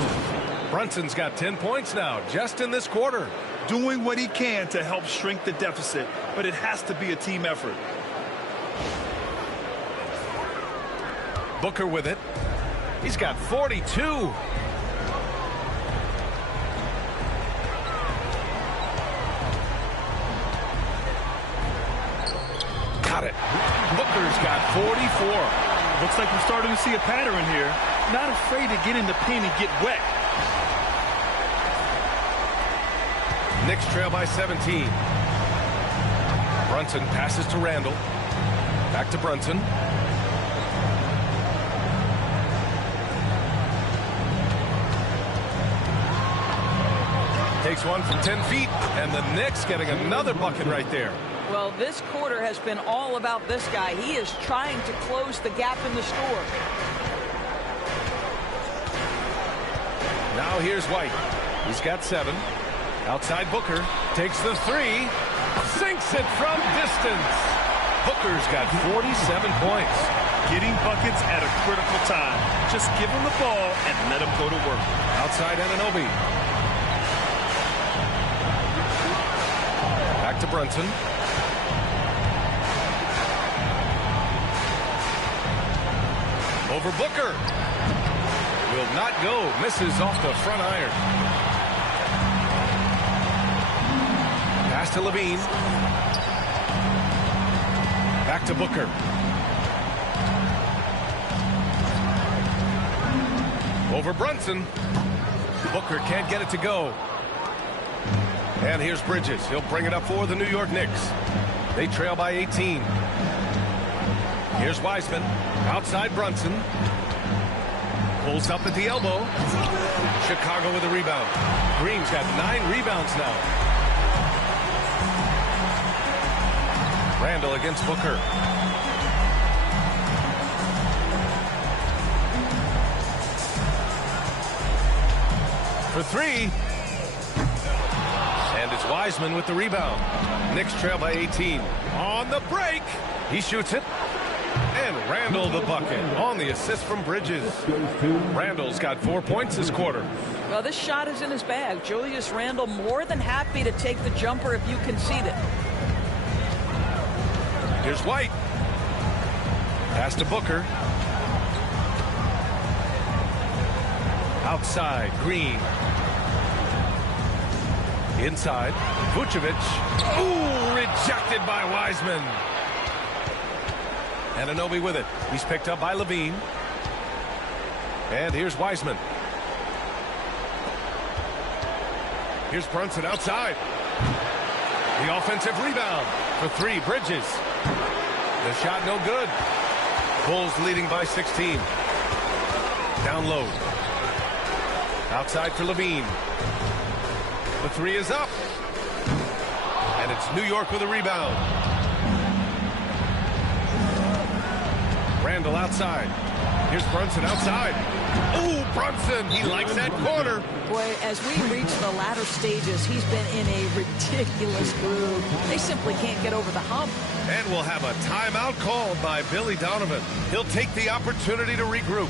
Brunson's got 10 points now, just in this quarter. Doing what he can to help shrink the deficit, but it has to be a team effort. Booker with it. He's got 42. Got it. Booker's got 44. Looks like we're starting to see a pattern here. Not afraid to get in the paint and get wet. Knicks trail by 17. Brunson passes to Randall. Back to Brunson. Takes one from 10 feet, and the Knicks getting another bucket right there. Well, this quarter has been all about this guy. He is trying to close the gap in the score. Now here's White. He's got 7. Outside Booker. Takes the 3. Sinks it from distance. Booker's got 47 points. getting buckets at a critical time. Just give him the ball and let him go to work. Outside Anunoby. Back to Brunson. Over Booker. Will not go. Misses off the front iron. Pass to Levine. Back to Booker. Over Brunson. Booker can't get it to go. And here's Bridges. He'll bring it up for the New York Knicks. They trail by 18. Here's Wiseman. Outside Brunson. Pulls up at the elbow. Chicago with a rebound. Green's got 9 rebounds now. Randall against Booker. For 3. And it's Wiseman with the rebound. Knicks trail by 18. On the break. He shoots it. And Randall the bucket on the assist from Bridges. Randall's got 4 points this quarter. Well, this shot is in his bag. Julius Randall more than happy to take the jumper if you concede it. Here's White. Pass to Booker. Outside, Green. Inside, Vucevic. Ooh, rejected by Wiseman. Anunoby with it. He's picked up by Levine. And here's Wiseman. Here's Brunson outside. The offensive rebound for 3, Bridges. The shot no good. Bulls leading by 16. Down low. Outside for Levine. The 3 is up. And it's New York with a rebound. Randall outside. Here's Brunson outside. Ooh, Brunson. He likes that corner. Boy, as we reach the latter stages, he's been in a ridiculous groove. They simply can't get over the hump. And we'll have a timeout called by Billy Donovan. He'll take the opportunity to regroup.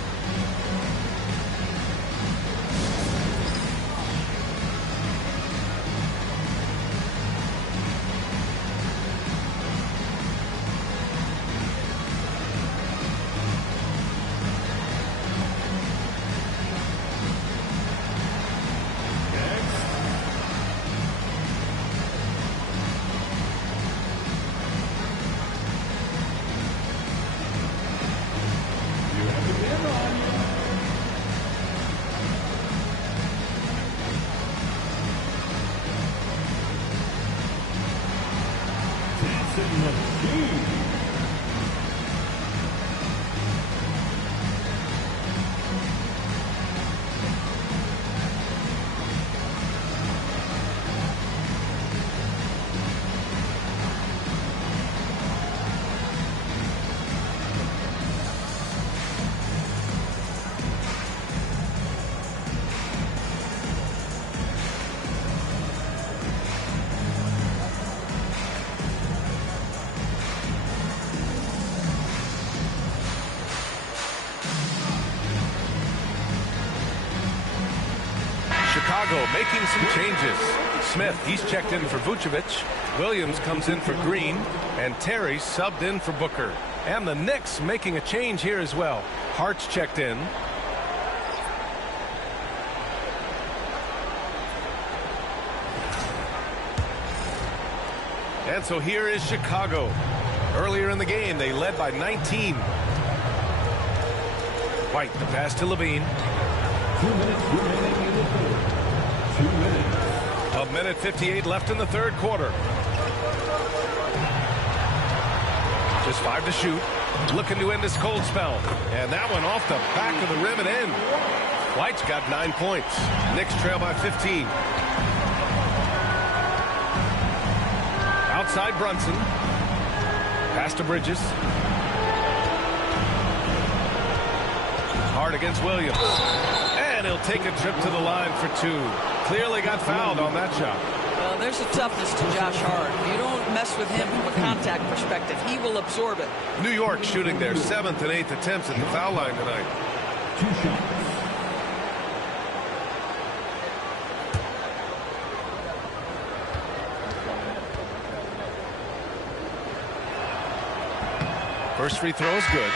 Chicago making some changes. Smith, he's checked in for Vucevic. Williams comes in for Green. And Terry subbed in for Booker. And the Knicks making a change here as well. Hart's checked in. And so here is Chicago. Earlier in the game, they led by 19. White, the pass to Levine. 2 minutes remaining in the third. 2 minutes. A minute 58 left in the third quarter. Just 5 to shoot. Looking to end this cold spell. And that one off the back of the rim and in. White's got 9 points. Knicks trail by 15. Outside Brunson. Pass to Bridges. Hard against Williams. And he'll take a trip to the line for 2. Clearly got fouled on that shot. Well, there's a toughness to Josh Hart. You don't mess mess with him from a contact perspective. He will absorb it. New York shooting their 7th and 8th attempts at the foul line tonight. 2 shots. First free throw is good.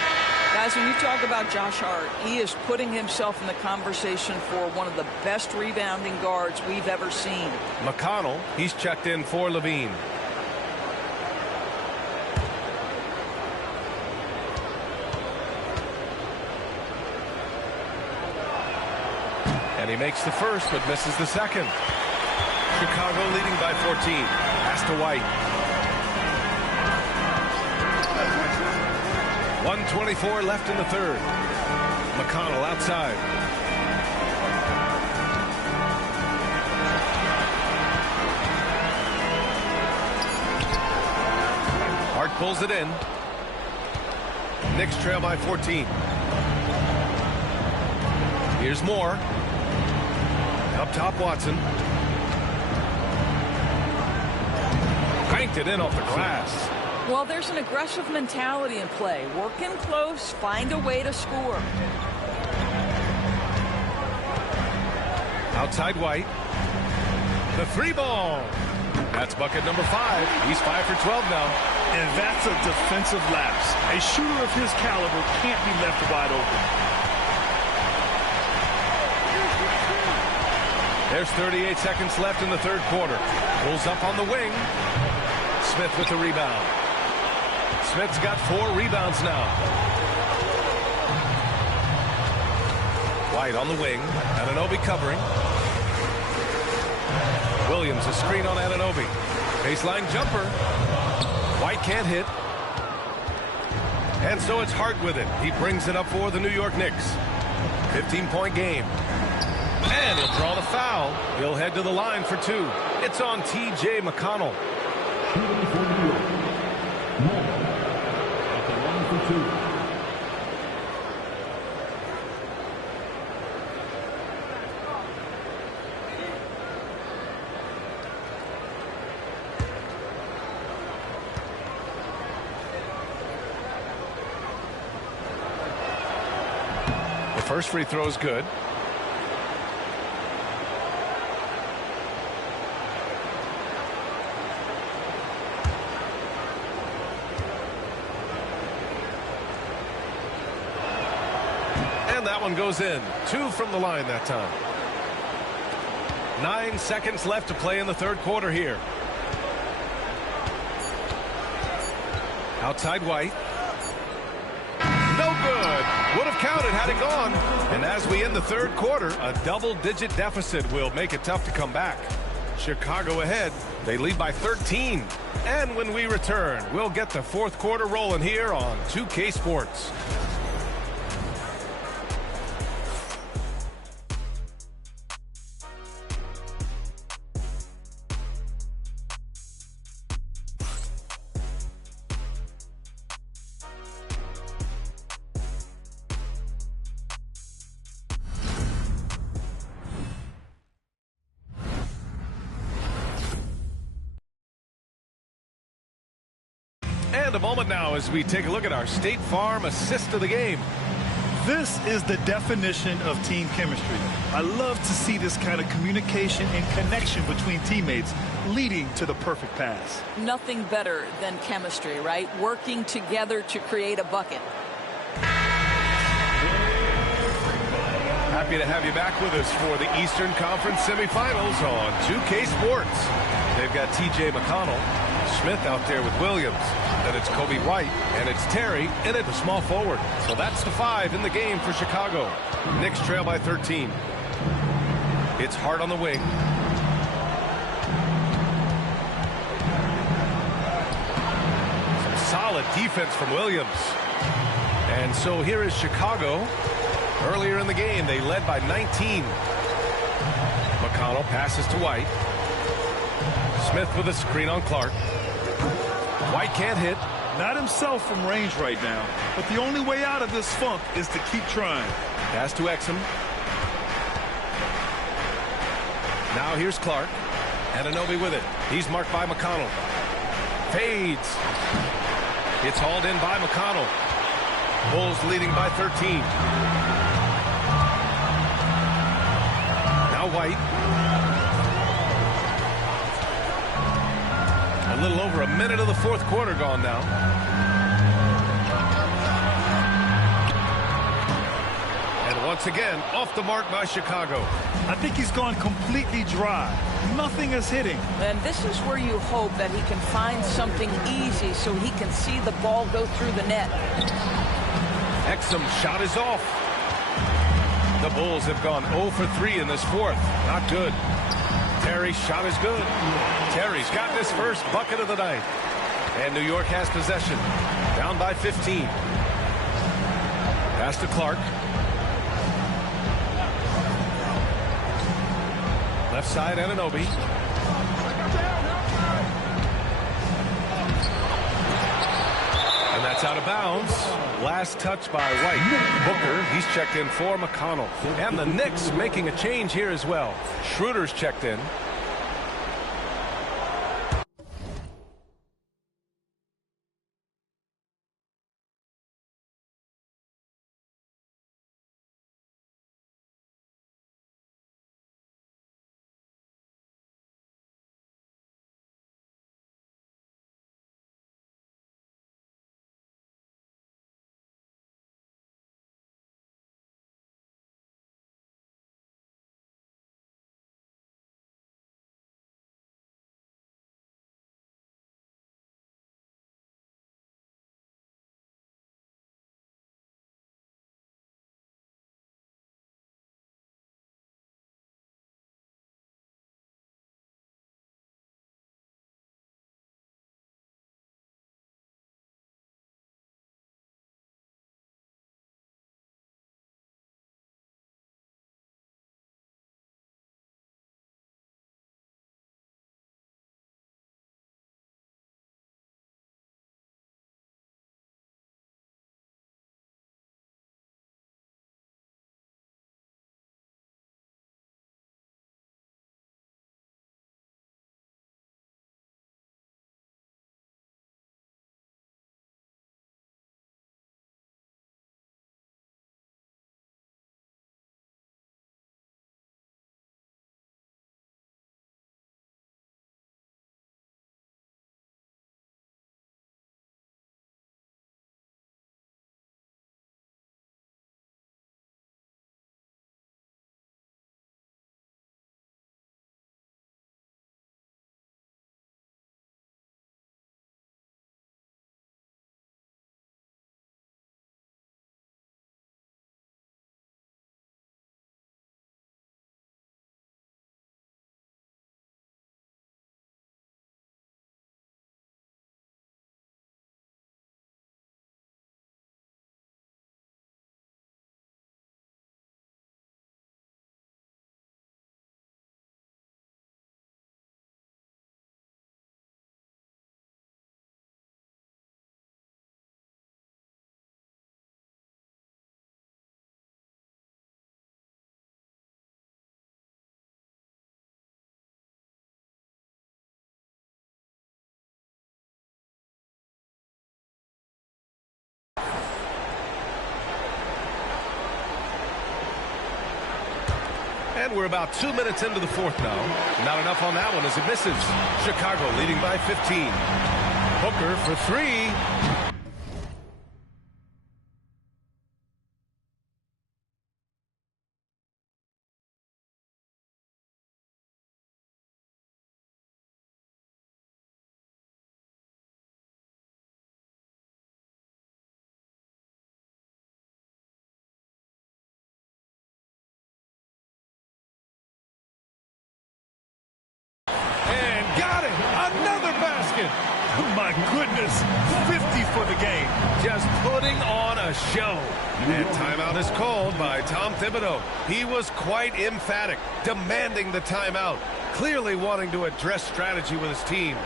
Guys, when you talk about Josh Hart, he is putting himself in the conversation for one of the best rebounding guards we've ever seen. McConnell, he's checked in for Levine. And he makes the first, but misses the second. Chicago leading by 14. Pass to White. 1:24 left in the third. McConnell outside. Hart pulls it in. Knicks trail by 14. Here's Moore. Up top, Watson. Banked it in off the glass. Well, there's an aggressive mentality in play. Work in close, find a way to score. Outside White. The 3 ball. That's bucket number 5. He's 5 for 12 now. And that's a defensive lapse. A shooter of his caliber can't be left wide open. There's 38 seconds left in the third quarter. Pulls up on the wing. Smith with the rebound. Smith's got 4 rebounds now. White on the wing. Anunoby covering. Williams a screen on Anunoby. Baseline jumper. White can't hit. And so it's Hart with it. He brings it up for the New York Knicks. 15-point game. And he'll draw the foul. He'll head to the line for 2. It's on T.J. McConnell. Shooting for New York. Moore at the line for 2. The first free throw is good. That one goes in. 2 from the line that time. 9 seconds left to play in the third quarter here. Outside White. No good. Would have counted had it gone. And as we end the third quarter, a double-digit deficit will make it tough to come back. Chicago ahead. They lead by 13. And when we return, we'll get the fourth quarter rolling here on 2K Sports. And a moment now as we take a look at our State Farm assist of the game. This is the definition of team chemistry. I love to see this kind of communication and connection between teammates leading to the perfect pass. Nothing better than chemistry, right? Working together to create a bucket. Happy to have you back with us for the Eastern Conference semifinals on 2K Sports. They've got T.J. McConnell, Smith out there with Williams. Then it's Kobe White, and it's Terry, and it's a small forward. So that's the 5 in the game for Chicago. Knicks trail by 13. It's Hart on the wing. Some solid defense from Williams. And so here is Chicago. Earlier in the game, they led by 19. McConnell passes to White. Smith with a screen on Clark. White can't hit. Not himself from range right now, but the only way out of this funk is to keep trying. Pass to Exum. Now here's Clark. Anunoby with it. He's marked by McConnell. Fades. It's hauled in by McConnell. Bulls leading by 13. Now White. A little over a minute of the fourth quarter gone now. And once again, off the mark by Chicago. I think he's gone completely dry. Nothing is hitting. And this is where you hope that he can find something easy so he can see the ball go through the net. Exum's shot is off. The Bulls have gone 0 for 3 in this fourth. Not good. Terry's shot is good. Terry's got his first bucket of the night. And New York has possession. Down by 15. Pass to Clark. Left side, Anunoby. And that's out of bounds. Last touch by White. Booker, he's checked in for McConnell. And the Knicks making a change here as well. Schroeder's checked in. And we're about 2 minutes into the fourth now. Not enough on that one as it misses. Chicago leading by 15. Booker for three. My goodness, 50 for the game. Just putting on a show. And timeout is called by Tom Thibodeau. He was quite emphatic, demanding the timeout, clearly wanting to address strategy with his team.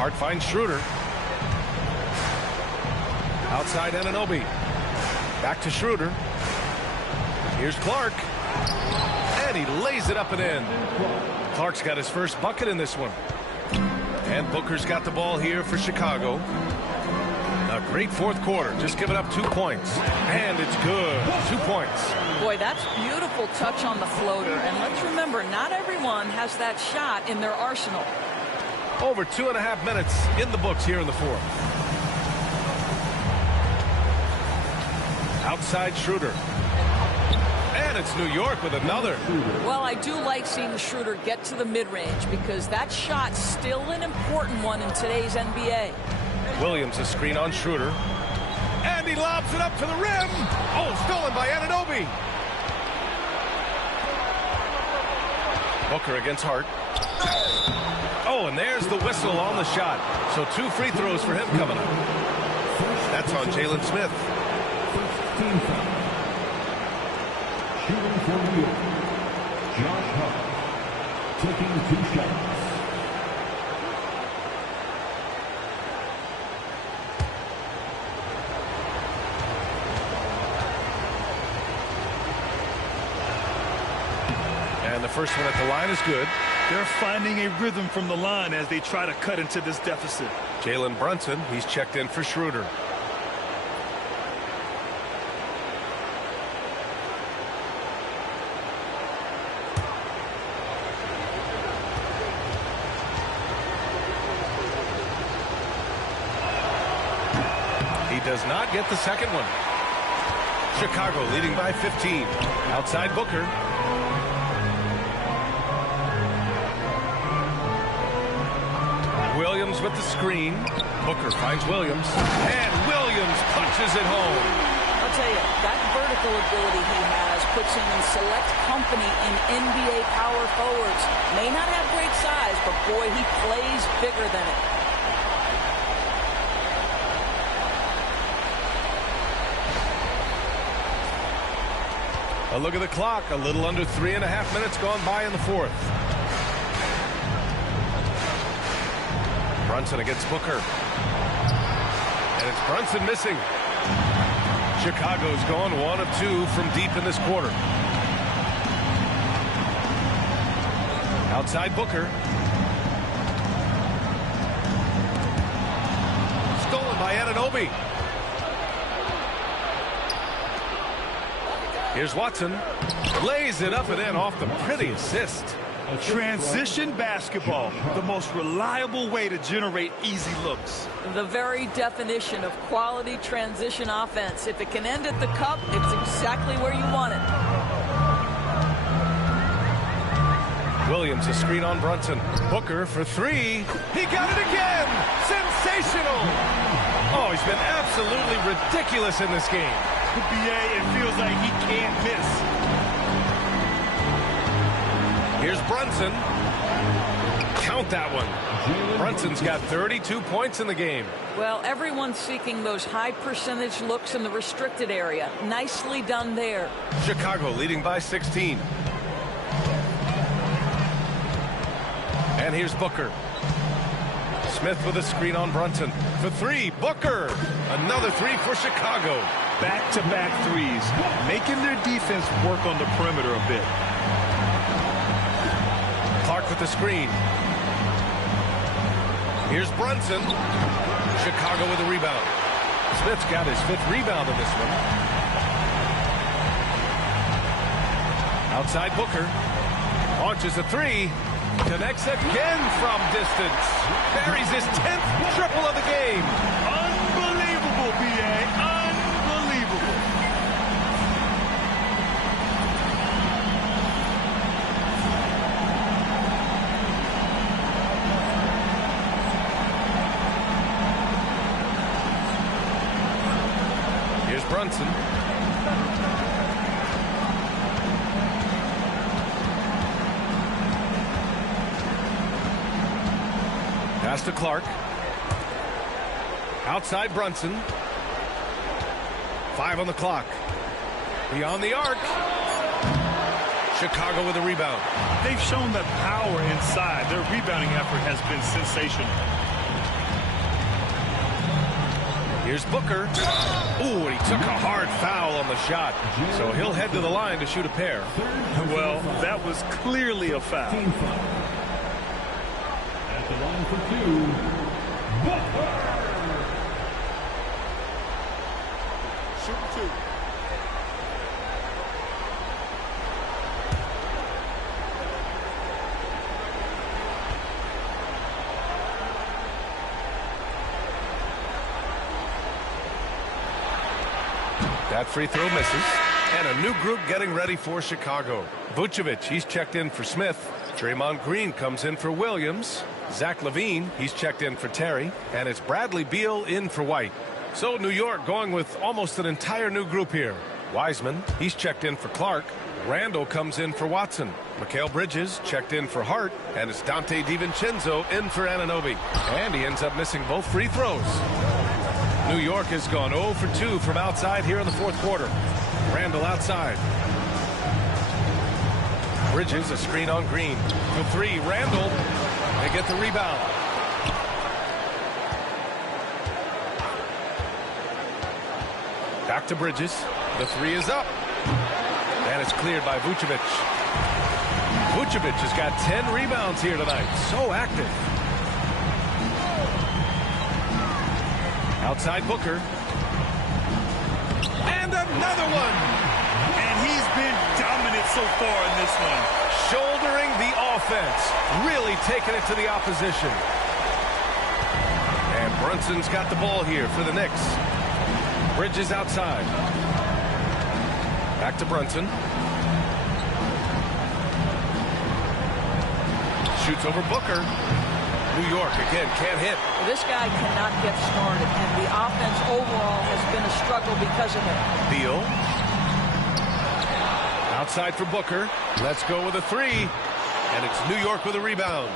Hart finds Schroeder. Outside Anunoby. Back to Schroeder. Here's Clark. And he lays it up and in. Clark's got his first bucket in this one. And Booker's got the ball here for Chicago. A great fourth quarter. Just giving up 2 points. And it's good. 2 points. Boy, that's beautiful touch on the floater. And let's remember, not everyone has that shot in their arsenal. Over 2.5 minutes in the books here in the fourth. Outside Schroeder. And it's New York with another. Well, I do like seeing Schroeder get to the mid-range because that shot's still an important one in today's NBA. Williams a screen on Schroeder. And he lobs it up to the rim. Oh, stolen by Anunoby. Booker against Hart. Oh, and there's the whistle on the shot. So 2 free throws for him coming up. That's on Jalen Smith. Team foul. Shooting for New York, Josh Hart, taking 2 shots. And the first one at the line is good. They're finding a rhythm from the line as they try to cut into this deficit. Jalen Brunson, he's checked in for Schroeder. Does not get the second one. Chicago leading by 15. Outside Booker. Williams with the screen. Booker finds Williams. And Williams punches it home. I'll tell you, that vertical ability he has puts him in select company in NBA power forwards. May not have great size, but boy, he plays bigger than it. A look at the clock. A little under 3.5 minutes gone by in the fourth. Brunson against Booker. And it's Brunson missing. Chicago's gone 1 of 2 from deep in this quarter. Outside Booker. Stolen by Anunoby. Here's Watson. Lays it up and in off the pretty assist. Transition basketball, the most reliable way to generate easy looks. The very definition of quality transition offense. If it can end at the cup, it's exactly where you want it. Williams a screen on Brunson. Booker for 3. He got it again. Sensational. Oh, he's been absolutely ridiculous in this game. The BA, it feels like he can't miss. Here's Brunson. Count that one. Brunson's got 32 points in the game. Well, everyone's seeking those high percentage looks in the restricted area. Nicely done there. Chicago leading by 16. And here's Booker. Smith with a screen on Brunson. For 3, Booker. Another 3 for Chicago. Back-to-back threes, making their defense work on the perimeter a bit. Clark with the screen. Here's Brunson. Chicago with a rebound. Smith's got his 5th rebound in this one. Outside Booker. Launches a 3. Connects again from distance. Buries his 10th triple of the game. Unbelievable, B.A. Unbelievable. Here's Brunson. Pass to Clark. Outside Brunson. 5 on the clock. Beyond the arc. Chicago with a rebound. They've shown that power inside. Their rebounding effort has been sensational. Here's Booker. Ooh, and he took a hard foul on the shot. So he'll head to the line to shoot a pair. Well, that was clearly a foul. At the line for two, Booker. Shoot two. That free throw misses. And a new group getting ready for Chicago. Vucevic, he's checked in for Smith. Draymond Green comes in for Williams. Zach LaVine, he's checked in for Terry. And it's Bradley Beal in for White. So New York going with almost an entire new group here. Wiseman, he's checked in for Clark. Randall comes in for Watson. Mikal Bridges checked in for Hart. And it's Dante DiVincenzo in for Anunoby. And he ends up missing both free throws. New York has gone 0 for 2 from outside here in the fourth quarter. Randall outside. Bridges, a screen on Green. For three, Randall. They get the rebound. Back to Bridges. The three is up. And it's cleared by Vucevic. Vucevic has got 10 rebounds here tonight. So active. Outside Booker. And another one. And he's been dominant so far in this one. Shouldering the offense. Really taking it to the opposition. And Brunson's got the ball here for the Knicks. Bridges outside. Back to Brunson. Shoots over Booker. New York again can't hit. Well, this guy cannot get started, and the offense overall has been a struggle because of it. Beal. Outside for Booker. Let's go with a three. And it's New York with a rebound.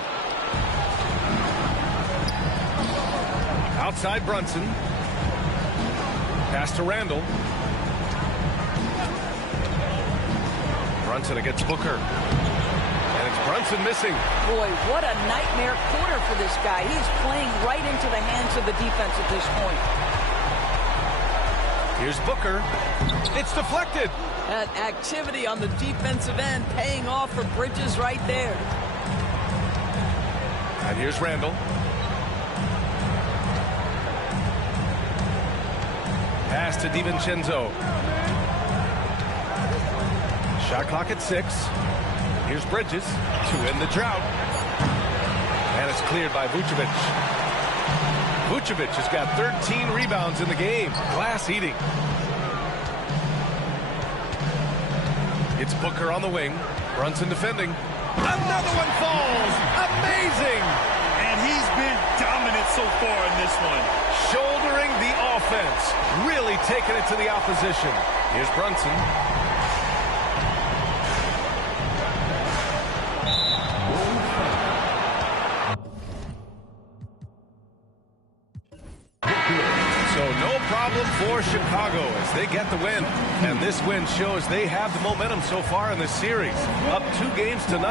Outside Brunson. Pass to Randall. Brunson against Booker. And it's Brunson missing. Boy, what a nightmare quarter for this guy. He's playing right into the hands of the defense at this point. Here's Booker. It's deflected. That activity on the defensive end paying off for Bridges right there. And here's Randall. Pass to DiVincenzo. Shot clock at 6. Here's Bridges to end the drought. And it's cleared by Vucevic. Vucevic has got 13 rebounds in the game. Glass eating. It's Booker on the wing. Brunson defending. Another one falls. Amazing. And he's been dominant so far in this one. Shouldering the offense. Really taking it to the opposition. Here's Brunson. So no problem for Chicago as they get the win. And this win shows they have the momentum so far in this series. Up 2 games to none.